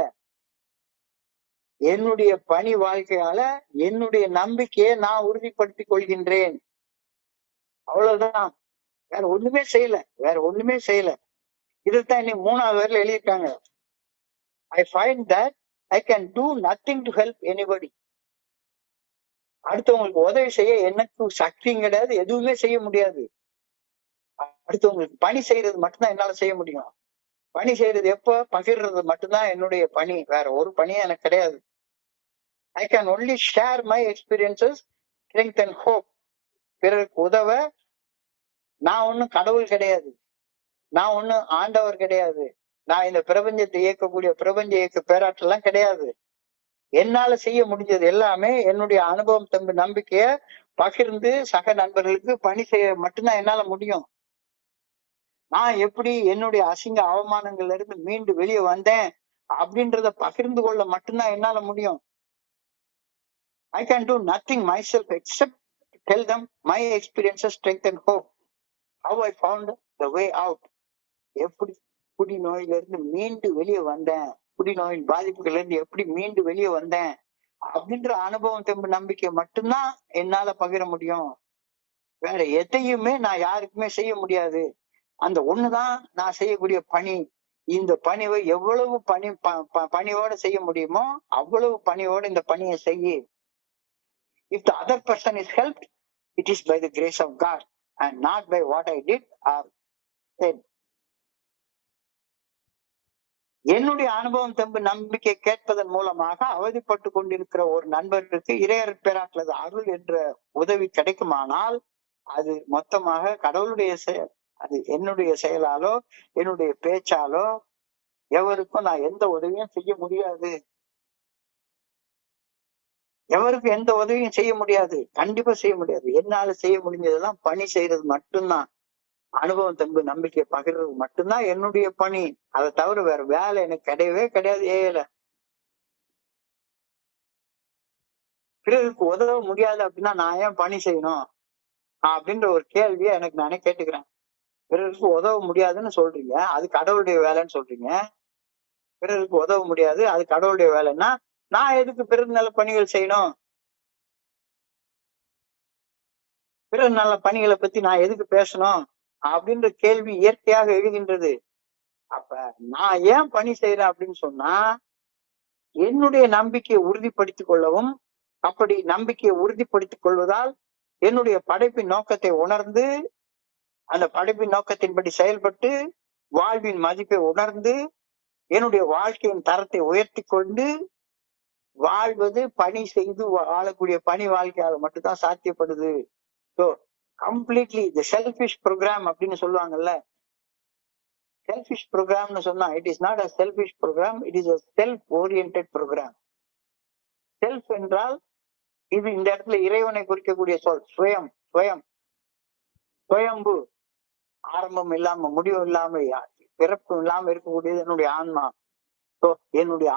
என்னுடைய பணி வாழ்க்கையால என்னுடைய நம்பிக்கையை நான் உறுதிப்படுத்திக் கொள்கின்றேன். அவ்வளவுதான். வேற ஒண்ணுமே செய்யல. வேற ஒண்ணுமே செய்யல. இதைத்தான் இன்னைக்கு 3வது வரையில எழுதியிருக்காங்க. I find that I can do nothing to help anybody. அடுத்தவங்களுக்கு உதவி செய்ய எனக்கு சக்தியும் கிடையாது, எதுவுமே செய்ய முடியாது. அடுத்தவங்களுக்கு பணி செய்யறது மட்டும்தான் என்னால செய்ய முடியும். பணி செய்யறது எப்ப? பகிர்றது மட்டும்தான் என்னுடைய பணி. வேற ஒரு பணியும் எனக்கு கிடையாது. I can only share my experiences, strength and hope. பிறருக்கு உதவ. நான் ஒண்ணும் கடவுள் கிடையாது, நான் ஒண்ணும் ஆண்டவர் கிடையாது, நான் இந்த பிரபஞ்சத்தை இயக்கக்கூடிய பிரபஞ்ச இயக்க பேராற்றெல்லாம் கிடையாது. என்னால செய்ய முடிஞ்சது எல்லாமே என்னுடைய அனுபவம் தம்பி நம்பிக்கைய பகிர்ந்து சக நண்பர்களுக்கு பணி செய்ய மட்டும்தான் என்னால முடியும். நான் எப்படி என்னுடைய அசிங்க அவமானங்கள்ல இருந்து மீண்டு வெளியே வந்தேன் அப்படின்றத பகிர்ந்து கொள்ள மட்டும்தான் என்னால முடியும். I can do nothing myself except tell them my experiences, strength and hope. How I found the way out. எப்படி குடிநோயில இருந்து மீண்டு வெளியே வந்தேன், குடிநோயின் பாதிப்புகள்ல இருந்து எப்படி மீண்டு வெளியே வந்தேன் அப்படின்ற அனுபவம் தெம்பு நம்பிக்கை மட்டும்தான் என்னால பகிர முடியும். வேற எதையுமே நான் யாருக்குமே செய்ய முடியாது. அந்த ஒண்ணுதான் நான் செய்யக்கூடிய பணி. இந்த பணிவை எவ்வளவு பணியோட செய்ய முடியுமோ அவ்வளவு பணியோட இந்த பணியை செய்ய. If the other person is helped, it is by the grace of God and not by what I did or said. என்னுடைய அனுபவம் தெம்பு நம்பிக்கை கேட்பதன் மூலமாக அவதிப்பட்டு கொண்டிருக்கிற ஒரு நண்பருக்கு இறையர் பேராற்றலது அருள் என்ற உதவி கிடைக்குமானால் அது மொத்தமாக கடவுளுடைய செயல். அது என்னுடைய செயலாலோ என்னுடைய பேச்சாலோ எவருக்கும் நான் எந்த உதவியும் செய்ய முடியாது. எவருக்கும் எந்த உதவியும் செய்ய முடியாது, கண்டிப்பா செய்ய முடியாது. என்னால செய்ய முடிஞ்சதெல்லாம் பணி செய்யறது மட்டும்தான். அனுபவம் தெம்பு நம்பிக்கையை பகிர்றது மட்டும்தான் என்னுடைய பணி. அதை தவிர வேற வேலை எனக்கு கிடையவே கிடையாது. ஏல பிறருக்கு உதவ முடியாது அப்படின்னா நான் ஏன் பணி செய்யணும் அப்படின்ற ஒரு கேள்வியை எனக்கு நானே கேட்டுக்கிறேன். பிறருக்கு உதவ முடியாதுன்னு சொல்றீங்க, அது கடவுளுடைய வேலைன்னு சொல்றீங்க. பிறருக்கு உதவ முடியாது, அது கடவுளுடைய வேலைன்னா நான் எதுக்கு பிறர் நல்ல பணிகள் செய்யணும்? பிறர் நல்ல பணிகளை பத்தி நான் எதுக்கு பேசணும் அப்படின்ற கேள்வி இயற்கையாக எழுகின்றது. அப்ப நான் ஏன் பணி செய்யறேன் அப்படின்னு சொன்னா என்னுடைய நம்பிக்கையை உறுதிப்படுத்திக் கொள்ளவும், அப்படி நம்பிக்கையை உறுதிப்படுத்திக் கொள்வதால் என்னுடைய படைப்பின் நோக்கத்தை உணர்ந்து அந்த படைப்பின் நோக்கத்தின்படி செயல்பட்டு வாழ்வின் மதிப்பை உணர்ந்து என்னுடைய வாழ்க்கையின் தரத்தை உயர்த்தி கொண்டு வாழ்வது பணி செய்து வாழக்கூடிய பணி வாழ்க்கையால மட்டும்தான் சாத்தியப்படுது. So completely the selfish program அப்படின்னு சொல்லுவாங்கல்ல, செல்ஃபிஷ் ப்ரோக்ராம்னு சொன்னா it is not a selfish program, it is a self oriented program. Self என்றால் இது இந்த இடத்துல இறைவனை குறிக்கக்கூடிய சொல். சுயம், சுயம், சுயம்பு, ஆரம்பம் இல்லாம முடிவு இல்லாம பிறப்பு இல்லாம இருக்கக்கூடியது என்னுடைய ஆன்மா. ஸோ என்னுடைய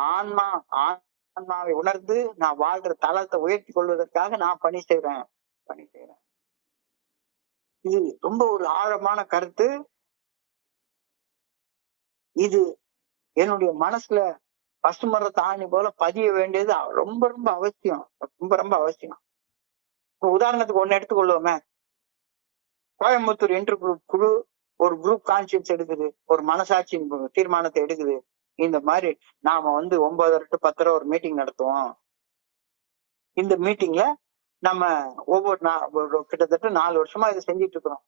ஆன்மாவை உணர்ந்து நான் வாழ்ற தளத்தை உயர்த்தி கொள்வதற்காக நான் பணி செய்யறேன். இது ரொம்ப ஒரு ஆழமான கருத்து. இது என்னுடைய மனசுல பசுமரத்தை ஆணி போல பதிய வேண்டியது ரொம்ப ரொம்ப அவசியம், ரொம்ப ரொம்ப அவசியம். உதாரணத்துக்கு ஒண்ணு எடுத்துக்கொள்வோமே, கோயம்புத்தூர் இன்டர் குரூப் குழு ஒரு குரூப் கான்சியன்ஸ் எடுக்குது, ஒரு மனசாட்சியின் தீர்மானத்தை எடுக்குது. இந்த மாதிரி நாம 9:30 to 10:30 ஒரு மீட்டிங் நடத்துவோம். இந்த மீட்டிங்ல நம்ம ஒவ்வொரு கிட்டத்தட்ட 4 வருஷமா இதை செஞ்சுட்டு இருக்கிறோம்.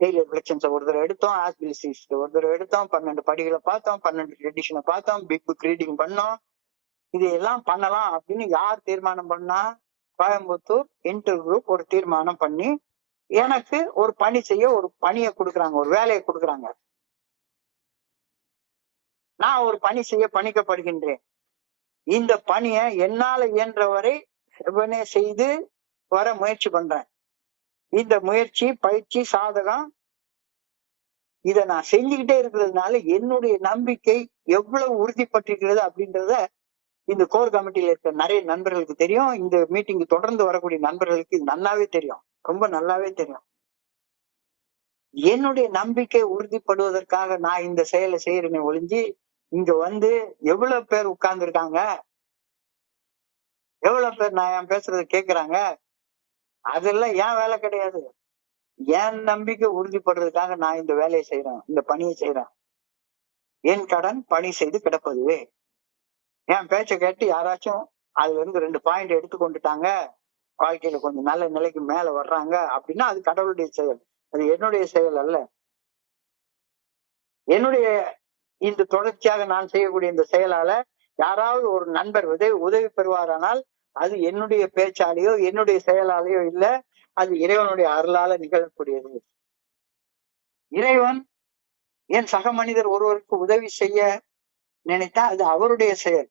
டெய்லி ரிஃப்ளெக்ஷன்ஸ் ஒரு தடவை எடுத்தோம், ஆஸ்பிலிசிஸ் ஒரு தடவை எடுத்தோம், 12 படிகளை பார்த்தோம், 12 ட்ரெடிஷனை பார்த்தோம், பிக் புக் ரீடிங் பண்ணோம். இதையெல்லாம் பண்ணலாம் அப்படின்னு யார் தீர்மானம் பண்ணா? கோயம்புத்தூர் இன்டர் குரூப் ஒரு தீர்மானம் பண்ணி எனக்கு ஒரு பணி செய்ய ஒரு பணியை கொடுக்குறாங்க, ஒரு வேலையை கொடுக்குறாங்க. நான் ஒரு பணி செய்ய பணிக்கப்படுகின்றேன். இந்த பணியை என்னால இயன்ற வரை செவனே செய்து வர முயற்சி பண்றேன். இந்த முயற்சி, பயிற்சி, சாதகம் இதை நான் செஞ்சுக்கிட்டே இருக்கிறதுனால என்னுடைய நம்பிக்கை எவ்வளவு உறுதிப்பட்டிருக்கிறது அப்படின்றத இந்த கோர் கமிட்டியில இருக்க நிறைய நண்பர்களுக்கு தெரியும். இந்த மீட்டிங்கு தொடர்ந்து வரக்கூடிய நண்பர்களுக்கு இது நல்லாவே தெரியும், ரொம்ப நல்லாவே தெரியும். என்னுடைய நம்பிக்கை உறுதிப்படுவதற்காக நான் இந்த செயலை செய்யறேனே ஒழிஞ்சு இங்க எவ்வளவு பேர் உட்கார்ந்து இருக்காங்க, எவ்வளவு பேர் நான் என் பேசுறத கேக்குறாங்க, அதெல்லாம் ஏன் வேலை கிடையாது. என் நம்பிக்கை உறுதிப்படுறதுக்காக நான் இந்த வேலையை செய்யறேன், இந்த பணியை செய்யறேன். என் கடன் பணி செய்து கிடப்பதுவே. என் பேச்சை கேட்டு யாராச்சும் அதுல இருந்து 2 பாயிண்ட் எடுத்து கொண்டுட்டாங்க, வாழ்க்கையில கொஞ்சம் நல்ல நிலைக்கு மேல வர்றாங்க அப்படின்னா அது கடவுளுடைய செயல், அது என்னுடைய செயல் அல்ல. என்னுடைய இந்த தொடர்ச்சியாக நான் செய்யக்கூடிய இந்த செயலால யாராவது ஒரு நண்பர் உதவி பெறுவாரானால் அது என்னுடைய பேச்சாலேயோ என்னுடைய செயலாலேயோ இல்ல, அது இறைவனுடைய அருளால நிகழக்கூடியது. இறைவன் என் சக மனிதர் ஒருவருக்கு உதவி செய்ய நினைத்தா அது அவருடைய செயல்.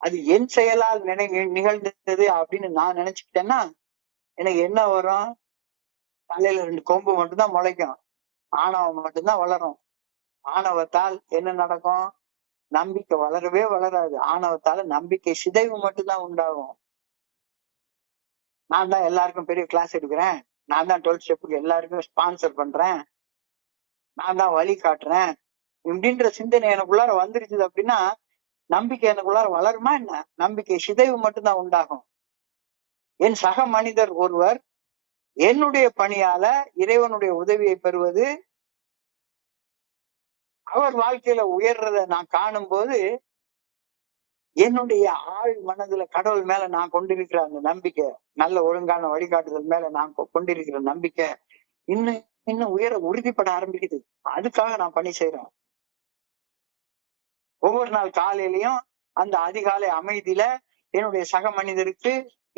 அது என் செயலால் நிகழ்ந்தது அப்படின்னு நான் நினைச்சுக்கிட்டேன்னா எனக்கு என்ன வரும்? தலையில 2 கொம்பு மட்டும்தான் முளைக்கும், ஆணவம் மட்டும்தான் வளரும். ஆணவத்தால் என்ன நடக்கும்? நம்பிக்கை வளரவே வளராது. ஆணவத்தால நம்பிக்கை சிதைவு மட்டும்தான் உண்டாகும். நான் தான் எல்லாருக்கும் பெரிய கிளாஸ் எடுக்கிறேன், நான் தான் 12th ஸ்டெப்புக்கு எல்லாருக்கும் ஸ்பான்சர் பண்றேன், நான் தான் வழி காட்டுறேன் இப்படின்ற சிந்தனை எனக்குள்ளார வந்துருச்சு அப்படின்னா நம்பிக்கை எனக்குள்ளார வளருமா என்ன? நம்பிக்கை சிதைவு மட்டும்தான் உண்டாகும். என் சக மனிதர் ஒருவர் என்னுடைய பணியால இறைவனுடைய உதவியை பெறுவது, அவர் வாழ்க்கையில உயர்றத நான் காணும் போது என்னுடைய ஆழ் மனதுல கடவுள் மேல நான் கொண்டிருக்கிற அந்த நம்பிக்கை, நல்ல ஒழுங்கான வழிகாட்டுதல் மேல நான் கொண்டிருக்கிற நம்பிக்கை இன்னும் இன்னும் உயர உறுதிப்பட ஆரம்பிக்குது. அதுக்காக நான் பணி செய்யறேன். ஒவ்வொரு நாள் காலையிலயும் அந்த அதிகாலை அமைதியில என்னுடைய சக மனிதருக்கு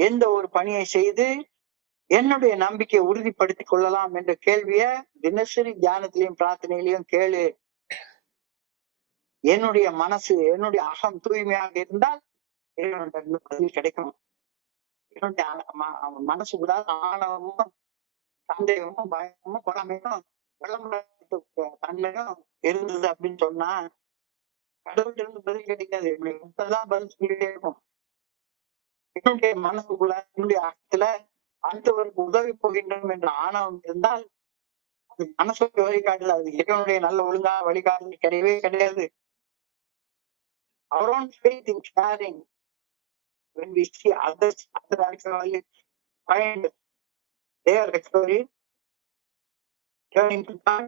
எந்த ஒரு பணியை செய்து என்னுடைய நம்பிக்கையை உறுதிப்படுத்திக் கொள்ளலாம் என்ற கேள்விய தினசரி தியானத்திலையும் பிரார்த்தனையிலையும் கேளு. என்னுடைய மனசு, என்னுடைய அகம் தூய்மையாக இருந்தால் இறைவனிடம் பதில் கிடைக்கும். என்னுடைய மனசுக்குள்ள ஆணவமும் சந்தேகமும் பயமும் பொறாமையும் தன்மையும் இருந்தது அப்படின்னு சொன்னா கடவுள்கிட்ட இருந்து பதில் கிடைக்காது. இப்பதான் பதில் சொல்லிட்டே இருக்கும். என்னுடைய மனசுக்குள்ள என்னுடைய அகத்துல அடுத்தவருக்கு உதவி போகின்றோம் என்ற ஆணவம் இருந்தால் அது மனசுக்கு வழிகாட்டுதல், அது இறைவனுடைய நல்ல ஒழுங்கான வழிகாட்டுதல் கிடையவே கிடையாது. Our own faith in sharing, when we see others actually find their recovery, turning to God,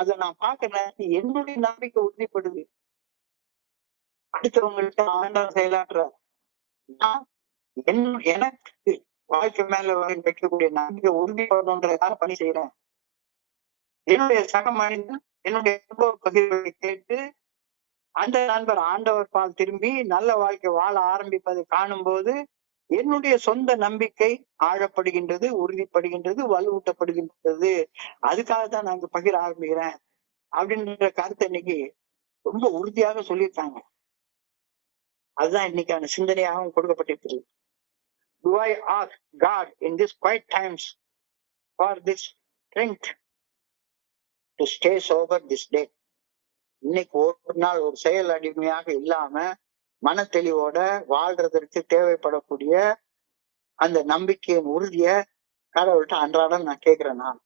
அதை நான் பாக்குறேன். என்னுடைய நம்பிக்கை உறுதிப்படுது. அடுத்தவங்கள்ட்ட ஆண்டவர் செயலாற்ற எனக்கு வாழ்க்கை மேல வைக்கக்கூடிய நம்பிக்கை உறுதிப்படணுன்றதுக்காக பணி செய்யறேன். என்னுடைய சக மனிதன் என்னுடைய அனுபவ பகிர்வுகளை கேட்டு அந்த நண்பர் ஆண்டவர் பால் திரும்பி நல்ல வாழ்க்கை வாழ ஆரம்பிப்பதை காணும் போது என்னுடைய சொந்த நம்பிக்கை ஆழப்படுகின்றது, உறுதிப்படுகின்றது, வலுவூட்டப்படுகின்றது. அதுக்காக தான் நான் பகிர ஆரம்பிக்கிறேன் அப்படின்ற கருத்தை இன்னைக்கு ரொம்ப உறுதியாக சொல்லியிருக்காங்க. அதுதான் இன்னைக்கான சிந்தனையாகவும் கொடுக்கப்பட்டிருக்கிறது. Do I ask God in this quiet times for this strength to stay sober this day? இன்னைக்கு ஒரு நாள் ஒரு செயல் அடிமையாக இல்லாம மன தெளிவோட வாழ்றதற்கு தேவைப்படக்கூடிய அந்த நம்பிக்கையின் உறுதிய கடவுள்கிட்ட அன்றாடம் நான் கேட்கிறேன். நான்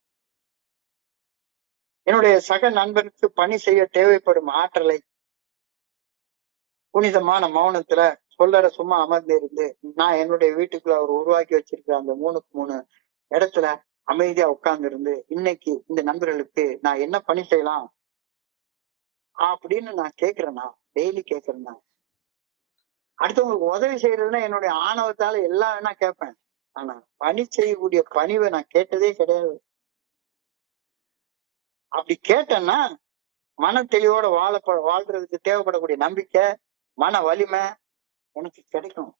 என்னுடைய சக நண்பருக்கு பணி செய்ய தேவைப்படும் ஆற்றலை புனிதமான மௌனத்துல சொல்லற சும்மா அமர்ந்து இருந்து நான் என்னுடைய வீட்டுக்குள்ள அவர் உருவாக்கி வச்சிருக்கிற அந்த 3க்கு 3 இடத்துல அமைதியா உட்கார்ந்து இருந்து இன்னைக்கு இந்த நண்பர்களுக்கு நான் என்ன பணி செய்யலாம் அப்படின்னு நான் கேட்கிறேன்னா, டெய்லி கேட்கிறேன்னா. அடுத்தவங்களுக்கு உதவி செய்யறதுன்னா என்னுடைய ஆணவத்தால எல்லாம் வேணா கேட்பேன். ஆனா பணி செய்யக்கூடிய பணிவை நான் கேட்டதே கிடையாது. அப்படி கேட்டேன்னா மன தெளிவோட வாழ்றதுக்கு தேவைப்படக்கூடிய நம்பிக்கை, மன வலிமை எனக்கு கிடைக்கும்.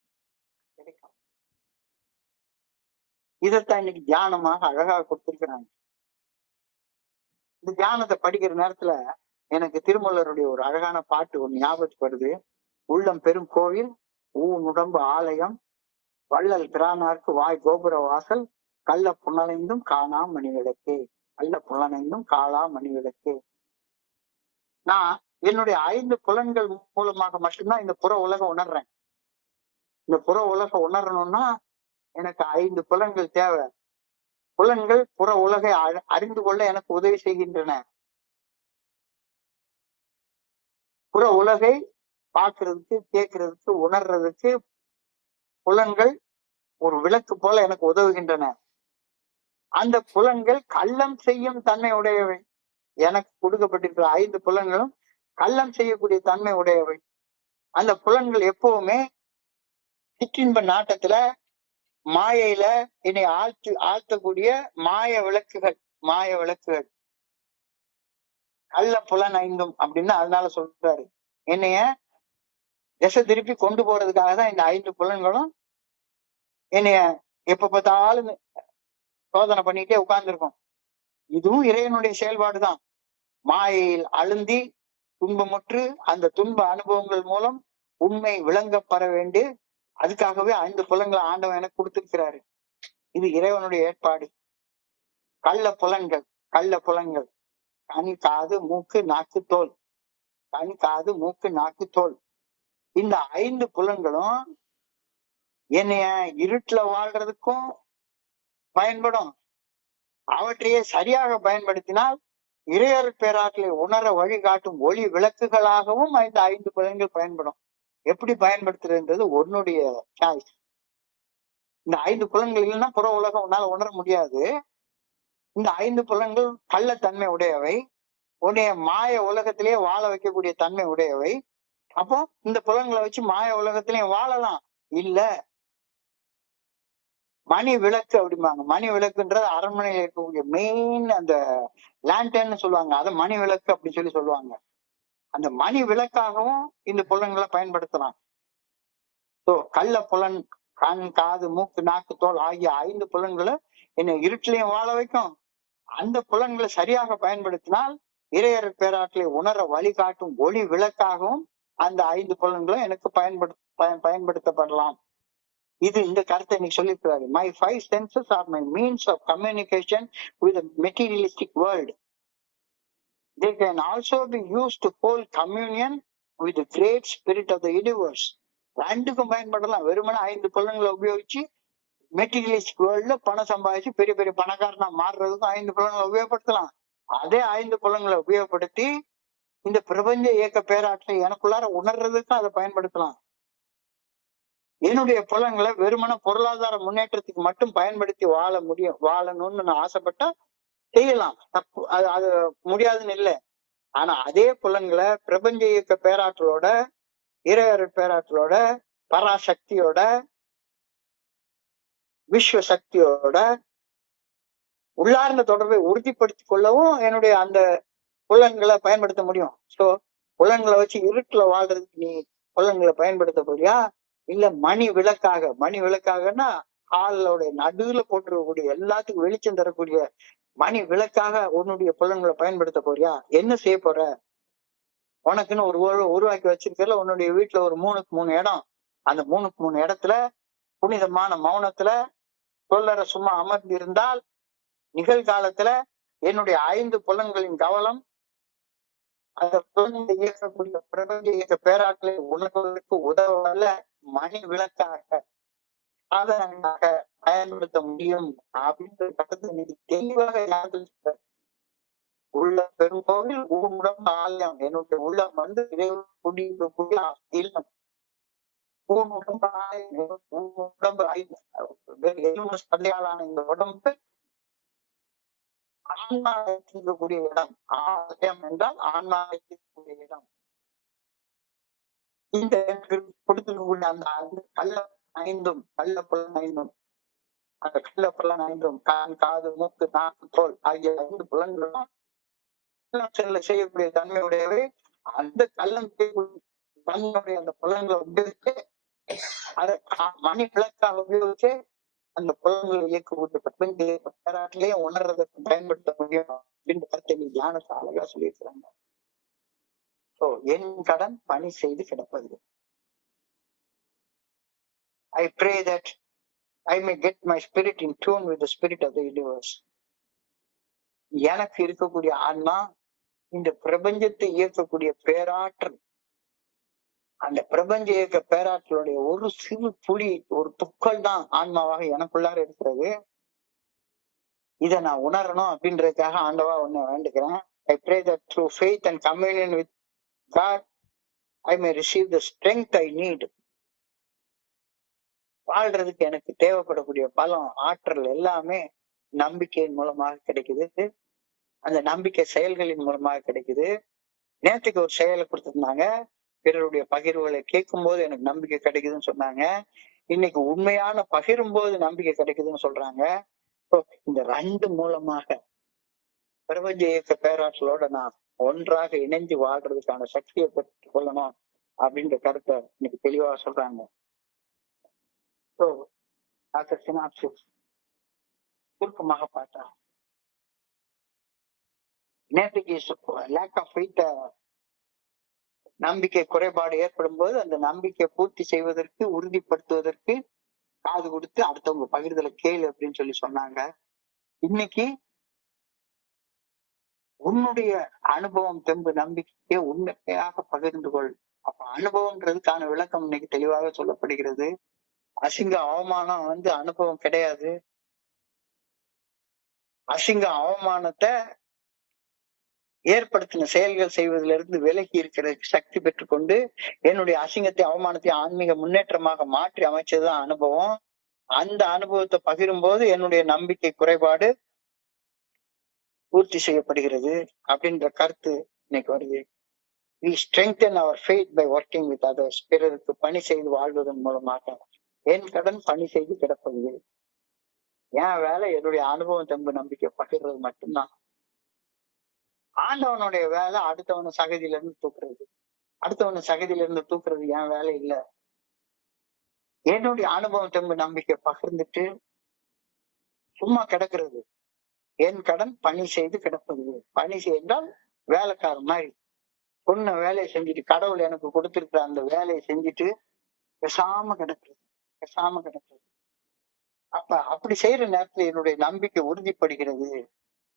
இதைத்தான் இன்னைக்கு தியானமாக அழகாக கொடுத்திருக்கிறாங்க. இந்த தியானத்தை படிக்கிற நேரத்துல எனக்கு திருமூலருடைய ஒரு அழகான பாட்டு ஒண்ணு ஞாபகத்துக்கு வருது. உள்ளம் பெரும் கோவில், உடம்பு ஆலயம், வள்ளல் பிரானார்க்கு வாய் கோபுர வாசல், கள்ள புனலைந்தும் காணா மணி விளக்கு, கள்ள புலனைந்தும் காளா மணி விளக்கு. நான் என்னுடைய 5 புலன்கள் மூலமாக மட்டும்தான் இந்த புற உலகம் உணர்றேன். இந்த புற உலகம் உணரணும்னா எனக்கு 5 புலன்கள் தேவை. புலன்கள் புற உலகை அறிந்து கொள்ள எனக்கு உதவி செய்கின்றன. புற உலகை பார்க்கறதுக்கு, கேட்கறதுக்கு, உணர்றதுக்கு புலன்கள் ஒரு விளக்கு போல எனக்கு உதவுகின்றன. அந்த புலன்கள் கள்ளம் செய்யும் தன்மை உடையவை. எனக்கு கொடுக்கப்பட்டிருக்கிற 5 புலன்களும் கள்ளம் செய்யக்கூடிய தன்மை உடையவை. அந்த புலன்கள் எப்பவுமே சிற்றின்ப நாட்டத்துல மாயையில என்னை ஆழ்த்தக்கூடிய மாய விளக்குகள். கள்ள புலன் 5 அப்படின்னு அதனால சொல்றாரு. என்னைய திசை திருப்பி கொண்டு போறதுக்காக தான் இந்த 5 புலன்களும் என்னைய எப்ப பார்த்தாலும் சோதனை பண்ணிட்டே உட்கார்ந்துருக்கும். இதுவும் இறைவனுடைய செயல்பாடுதான். மாயையில் அழுந்தி துன்பமுற்று அந்த துன்ப அனுபவங்கள் மூலம் உண்மை விளங்கப்பெற வேண்டி, அதுக்காகவே 5 புலன்களை ஆண்டவன் எனக்கு கொடுத்திருக்கிறாரு. இது இறைவனுடைய ஏற்பாடு. கள்ள புலன்கள் கண், காது, மூக்கு, நாக்கு, தோல். கண், காது, மூக்கு, நாக்கு, தோல். இந்த 5 புலன்களும் என்னைய இருட்டுல வாழ்றதுக்கும் பயன்படும். அவற்றையே சரியாக பயன்படுத்தினால் இறையருள் பேராற்றலை உணர வழிகாட்டும் ஒளி விளக்குகளாகவும் இந்த 5 புலன்கள் பயன்படும். எப்படி பயன்படுத்துறதுன்றது உன்னுடைய சாய்ஸ். இந்த 5 புலன்கள் இல்லைன்னா புற உலகம் உன்னால உணர முடியாது. இந்த 5 புலன்கள் கள்ளத்தன்மை உடையவை, உன்னைய மாய உலகத்திலேயே வாழ வைக்கக்கூடிய தன்மை உடையவை. அப்போ இந்த புலன்களை வச்சு மாய உலகத்திலேயும் வாழலாம். இல்ல மணி விளக்கு அப்படிம்பாங்க. மணி விளக்குன்றது அரண்மனையில இருக்கக்கூடிய மெயின் அந்த லேண்டர்ன்னு சொல்லுவாங்க. அதை மணி விளக்கு அப்படின்னு சொல்லி சொல்லுவாங்க. அந்த மணி விளக்காகவும் இந்த புலன்களை பயன்படுத்தலாம். ஸோ கள்ள புலன், கண், காது, மூக்கு, நாக்கு, தோல் ஆகிய 5 புலன்களை என்னை இருட்டிலையும் வாழ வைக்கும். அந்த புலன்களை சரியாக பயன்படுத்தினால் இறையர் பேராற்றலை உணர வழிகாட்டும் ஒளி விளக்காகவும் அந்த 5 புலன்களும் எனக்கு பயன்படுத்தப்படலாம். இது இந்த கருத்தை இன்னைக்கு சொல்லியிருக்கிறாரு. My 5 senses are my means of communication with the materialistic world. They can also be used to hold communion with the great spirit of the universe. ரெண்டுக்கும் பயன்படலாம். வெறுமனே 5 புலன்களை உபயோகிச்சு மெட்டீரியலிஸ்டிக் வேர்ல்ட்ல பணம் சம்பாதிச்சு பெரிய பெரிய பணக்காரனா மாறுறதுக்கும் 5 புலன்களை உபயோகப்படுத்தலாம். அதே 5 புலன்களை உபயோகப்படுத்தி இந்த பிரபஞ்ச இயக்க பேராற்றலை எனக்குள்ளார உணர்றதுக்கும் அதை பயன்படுத்தலாம். என்னுடைய புலன்களை வெறுமன பொருளாதார முன்னேற்றத்துக்கு மட்டும் பயன்படுத்தி வாழணும்னு நான் ஆசைப்பட்டா செய்யலாம். தப்பு, அது முடியாதுன்னு இல்லை. ஆனா அதே புலன்களை பிரபஞ்ச இயக்க பேராற்றலோட, இறையருள் பேராற்றலோட, பராசக்தியோட, விஸ்வ சக்தியோட உள்ளார்ந்த தொடர்பை உறுதிப்படுத்திக் கொள்ளவும் என்னுடைய அந்த புலன்களை பயன்படுத்த முடியும். சோ புலன்களை வச்சு இருட்டுல வாழ்றதுக்கு நீ புலன்களை பயன்படுத்த போறியா, இல்ல மணி விளக்காகன்னா ஆளோட நடுவுல போட்டிருக்கக்கூடிய எல்லாத்துக்கும் வெளிச்சம் தரக்கூடிய மணி விளக்காக உன்னுடைய புலன்களை பயன்படுத்த போறியா? என்ன செய்ய போற? உனக்குன்னு ஒரு உருவாக்கி வச்சிருக்கல உன்னுடைய வீட்டுல ஒரு 3க்கு 3 இடம். அந்த 3க்கு 3 இடத்துல புனிதமான மௌனத்துல சொல்லற சும்மா அமர்ந்து இருந்தால் நிகழ்காலத்துல என்னுடைய 5 புலன்களின் கவனம் அந்த புலன்களை இயக்கக்கூடிய பிரபஞ்ச இயக்க பேராற்றலை உணர்வதற்கு உதவல மணி விளக்காக சாதனங்களாக பயன்படுத்த முடியும் அப்படின்ற கருத்தை நீங்க தெளிவாக உள்ள பெருங்கோவில் உடம்பு ஆலயம். என்னுடைய உள்ளம் வந்து குடியிருக்கக்கூடிய இல்லம். உடம்பு ஆலயம், உடம்பு அடையாளான இந்த உடம்பு ஆன்மா இருக்கக்கூடிய இடம். ஆலயம் என்றால் ஆன்மா இருக்கக்கூடிய இடம். இந்த கொடுத்திருக்கக்கூடிய அந்த கள்ள புலன் 5, அந்த கள்ள புலன் 5 கண், காது, மூக்கு, நாக்கு, தோல் ஆகிய 5 புலன்களும் செய்யக்கூடிய தன்மையுடையவை. அந்த கள்ளம் தன்மையுடைய அந்த புலன்களை உபயோகிச்சு அதை மணி விளக்காக உபயோகிச்சு அந்த புலன்களை இயக்கக்கூடிய பிரபஞ்ச பேராற்றிலேயே உணர்றதற்கு பயன்படுத்த முடியும் அப்படின்ற கருத்தை நீ தியானத்தை அழகா சொல்லியிருக்கிறாங்க. சோ என் கடன் பணி செய்து கிடப்பது. I pray that I may get my spirit in tune with the spirit of the universe. எனக்கு இருக்கக்கூடிய ஆன்மா இந்த பிரபஞ்சத்தை இயக்கக்கூடிய பேராற்றல். அந்த பிரபஞ்ச இயக்க பேராற்றலுடைய ஒரு சிறு புலி, ஒரு துக்கள் தான் ஆன்மாவாக எனக்குள்ளார இருக்கிறது. இதை நான் உணரணும் அப்படின்றதுக்காக ஆண்டவா ஒண்ணு வேண்டுகிறேன். I pray that through faith and communion with God I may receive the strength I need. வாழ்றதுக்கு எனக்கு தேவைப்படக்கூடிய பலம், ஆற்றல் எல்லாமே நம்பிக்கையின் மூலமாக கிடைக்குது. அந்த நம்பிக்கை செயல்களின் மூலமாக கிடைக்குது. நேற்றுக்கு ஒரு செயலை கொடுத்திருந்தாங்க, பிறருடைய பகிர்வுகளை கேட்கும் போது எனக்கு நம்பிக்கை கிடைக்குதுன்னு சொன்னாங்க. இன்னைக்கு உண்மையான பகிரும் போது நம்பிக்கை கிடைக்குதுன்னு சொல்றாங்க. இந்த 2 மூலமாக பிரபஞ்ச இயக்க பேராற்றலோட நான் ஒன்றாக இணைஞ்சு வாழ்றதுக்கான சக்தியை பெற்றுக் கொள்ளணும் அப்படின்ற கருத்தை இன்னைக்கு தெளிவா சொல்றாங்க. டாக்டர் சினாப்சிஸ் சுருக்கமாக பார்த்தா, நேற்றுக்கு லேக் ஆஃப் ஃபெய்த், நம்பிக்கை குறைபாடு ஏற்படும் போது அந்த நம்பிக்கை பூர்த்தி செய்வதற்கு, உறுதிப்படுத்துவதற்கு காது கொடுத்து அடுத்தவங்க பகிர்தலை கேளு அப்படின்னு சொல்லி சொன்னாங்க. இன்னைக்கு உன்னுடைய அனுபவம், தெம்பு, நம்பிக்கையை உண்மையாக பகிர்ந்து கொள். அப்ப அனுபவம்ன்றதுக்கான விளக்கம் இன்னைக்கு தெளிவாக சொல்லப்படுகிறது. அசிங்க அவமானம் அனுபவம் கிடையாது. அசிங்க அவமானத்தை ஏற்படுத்தின செயல்கள் செய்வதிலிருந்து விலகி இருக்கிற சக்தி பெற்றுக்கொண்டு என்னுடைய அசிங்கத்தை, அவமானத்தை ஆன்மீக முன்னேற்றமாக மாற்றி அமைச்சதுதான் அனுபவம். அந்த அனுபவத்தை பகிரும் போது என்னுடைய நம்பிக்கை குறைபாடு பூர்த்தி செய்யப்படுகிறது அப்படின்ற கருத்து இன்னைக்கு வருது. We strengthen our faith by working with others. பிறருக்கு பணி செய்து வாழ்வதன் மூலமாக என் கடன் பணி செய்து கிடப்பது. என் வேலை என்னுடைய அனுபவம், தெம்பு, நம்பிக்கை பகிர்றது மட்டும்தான். ஆண்டவனுடைய வேலை அடுத்தவனை சகதியில இருந்து தூக்குறது. அடுத்தவனை சகதியில இருந்து தூக்குறது என் வேலை இல்ல. என்னுடைய அனுபவம், தெம்பு, நம்பிக்கை பகிர்ந்துட்டு சும்மா கிடக்கிறது என் கடன் பணி செய்து கிடப்பது. பணி செய்தால் வேலைக்காரன் மாதிரி சொன்ன வேலையை செஞ்சுட்டு, கடவுள் எனக்கு கொடுத்திருக்கிற அந்த வேலையை செஞ்சுட்டு பேசாம கிடக்குறது, பேசாம கிடக்குறது. அப்ப அப்படி செய்யற நேரத்துல என்னுடைய நம்பிக்கை உறுதிப்படுகிறது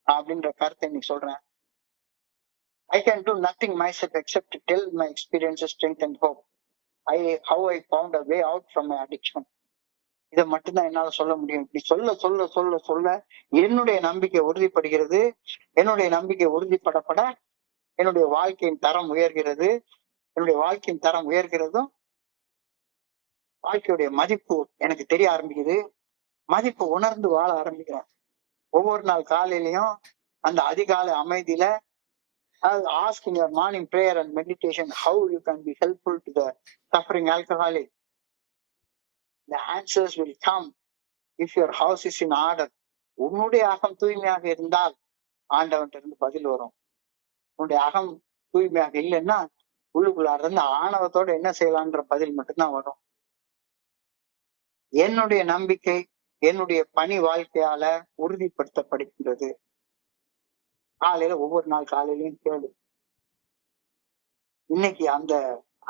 அப்படின்ற கருத்தை இன்னைக்கு சொல்றேன். I can do nothing myself except to tell my experiences, strength and hope. How I found a way out from my addiction. இதை மட்டும்தான் என்னால சொல்ல முடியும். இப்படி சொல்ல சொல்ல சொல்ல சொல்ல என்னுடைய நம்பிக்கை உறுதிப்படுகிறது. என்னுடைய நம்பிக்கை உறுதிப்படப்பட என்னுடைய வாழ்க்கையின் தரம் உயர்கிறது. என்னுடைய வாழ்க்கையின் தரம் உயர்கிறதும் வாழ்க்கையுடைய மதிப்பு எனக்கு தெரிய ஆரம்பிக்குது. மதிப்பு உணர்ந்து வாழ ஆரம்பிக்கிறேன். ஒவ்வொரு நாள் காலையிலையும் அந்த அதிகாலை அமைதியில ask in your morning prayer and meditation how you can be helpful to the suffering alcoholic. The answers will come if your house is in order. உன்னுடைய அகம் தூய்மையாக இருந்தால் ஆண்டவன்கிட்ட இருந்து பதில் வரும். உன்னுடைய அகம் தூய்மையாக இல்லைன்னா உள்ளுக்குள்ளார இருந்து ஆணவத்தோட என்ன செய்யலான்ற பதில் மட்டும்தான் வரும். என்னுடைய நம்பிக்கை என்னுடைய பணி வாழ்க்கையால உறுதிப்படுத்தப்படுகின்றது. காலையில ஒவ்வொரு நாள் காலையிலையும் கேளு. இன்னைக்கு அந்த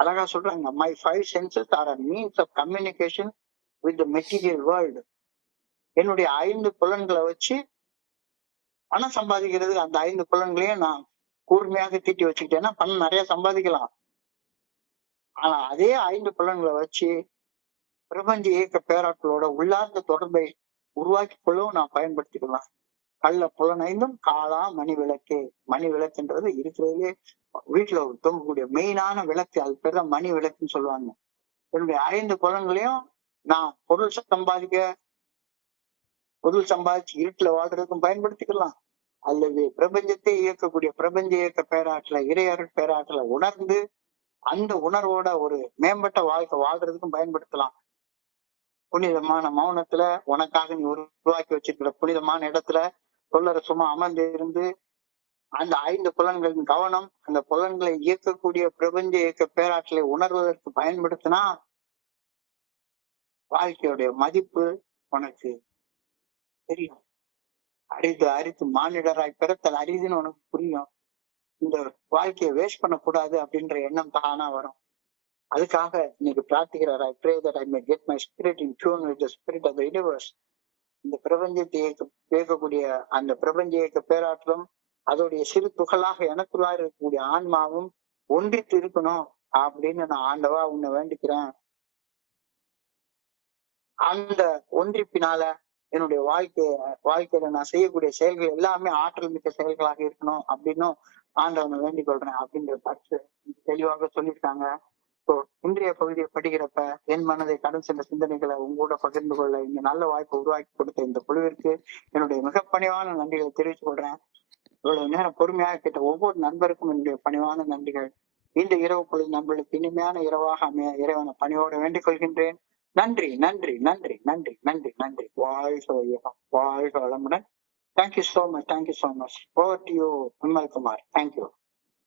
அழகா சொல்றாங்க, my 5 senses are a means of communication with the material world. என்னுடைய 5 புலன்களை வச்சு பணம் சம்பாதிக்கிறது. அந்த 5 புலன்களையும் நான் கூர்மையாக தீட்டி வச்சுக்கிட்டேன்னா பணம் நிறைய சம்பாதிக்கலாம். ஆனா அதே 5 புலன்களை வச்சு பிரபஞ்ச இயக்க பேராற்றலோட உள்ளார்ந்த தொடர்பை உருவாக்கி கொள்ளவும் நான் பயன்படுத்திக்கலாம். கள்ள புலனைந்தும் காலா மணி விளக்கு. மணி விளக்குன்றது இருக்கிறதுலே வீட்டுல தொங்கக்கூடிய மெயினான விளக்கு. அது பேர் தான் மணி விளக்குன்னு சொல்லுவாங்க. என்னுடைய 5 புலன்களையும் நான் பொருள் சம்பாதிச்சு இருட்டுல வாழ்றதுக்கும் பயன்படுத்திக்கலாம். அல்லது பிரபஞ்சத்தை இயக்கக்கூடிய பிரபஞ்ச இயக்க பேராற்றல, இறையருள் பேராற்றல உணர்ந்து அந்த உணர்வோட ஒரு மேம்பட்ட வாழ்க்கை வாழ்றதுக்கும் பயன்படுத்தலாம். புனிதமான மௌனத்துல உனக்காக நீ உருவாக்கி வச்சிருக்கிற புனிதமான இடத்துல சொல்லற சும்மா அமர்ந்து இருந்து அந்த 5 புலன்களின் கவனம் அந்த புலன்களை இயக்கக்கூடிய பிரபஞ்ச இயக்க பேராற்றலை உணர்வதற்கு பயன்படுத்தினா வாழ்க்கையுடைய மதிப்பு உனக்கு தெரியும். அரிது மானிடராய் பிறத்தல் அரிதுன்னு உனக்கு புரியும். இந்த வாழ்க்கையை வேஸ்ட் பண்ணக்கூடாது அப்படின்ற எண்ணம் தானா வரும். அதுக்காக இன்னைக்கு பிரார்த்திக்கிறார், I pray that I may get my spirit in tune with the spirit of the universe. இந்த பிரபஞ்சத்தை இயக்கக்கூடிய அந்த பிரபஞ்ச இயக்க பேராற்றலும் அதோடைய சிறு துகளாக எனக்குள்ளாக இருக்கக்கூடிய ஆன்மாவும் ஒன்றித்து இருக்கணும் அப்படின்னு நான் ஆண்டவா உன்னை வேண்டிக்கிறேன். அந்த ஒன்றிப்பினால என்னுடைய வாழ்க்கையில நான் செய்யக்கூடிய செயல்கள் எல்லாமே ஆற்றல் மிக்க செயல்களாக இருக்கணும் அப்படின்னும் ஆண்டவனை வேண்டிக் கொள்றேன் அப்படின்ற கருத்து தெளிவாக சொல்லியிருக்காங்க. ஸோ இன்றைய பகுதியை படிக்கிறப்ப என் மனதை கடன் சென்ற சிந்தனைகளை உங்களோட பகிர்ந்து கொள்ள இந்த நல்ல வாய்ப்பை உருவாக்கி கொடுத்த இந்த குழுவிற்கு என்னுடைய மிக பணிவான நன்றிகளை தெரிவித்துக் கொள்றேன். இவ்வளவு நேரம் பொறுமையாக கேட்ட ஒவ்வொரு நண்பருக்கும் என்னுடைய பணிவான நன்றிகள். இந்த இரவு பொழுது நண்பர்களுக்கு இனிமையான இரவாக அமைய இறைவனை பணியோடு வேண்டிக் கொள்கின்றேன். நன்றி நன்றி நன்றி நன்றி நன்றி நன்றி. வாழ்க வையகம், வாழ்க வளமுடன். Thank you so much. Over to you, Vimal Kumar. Thank you.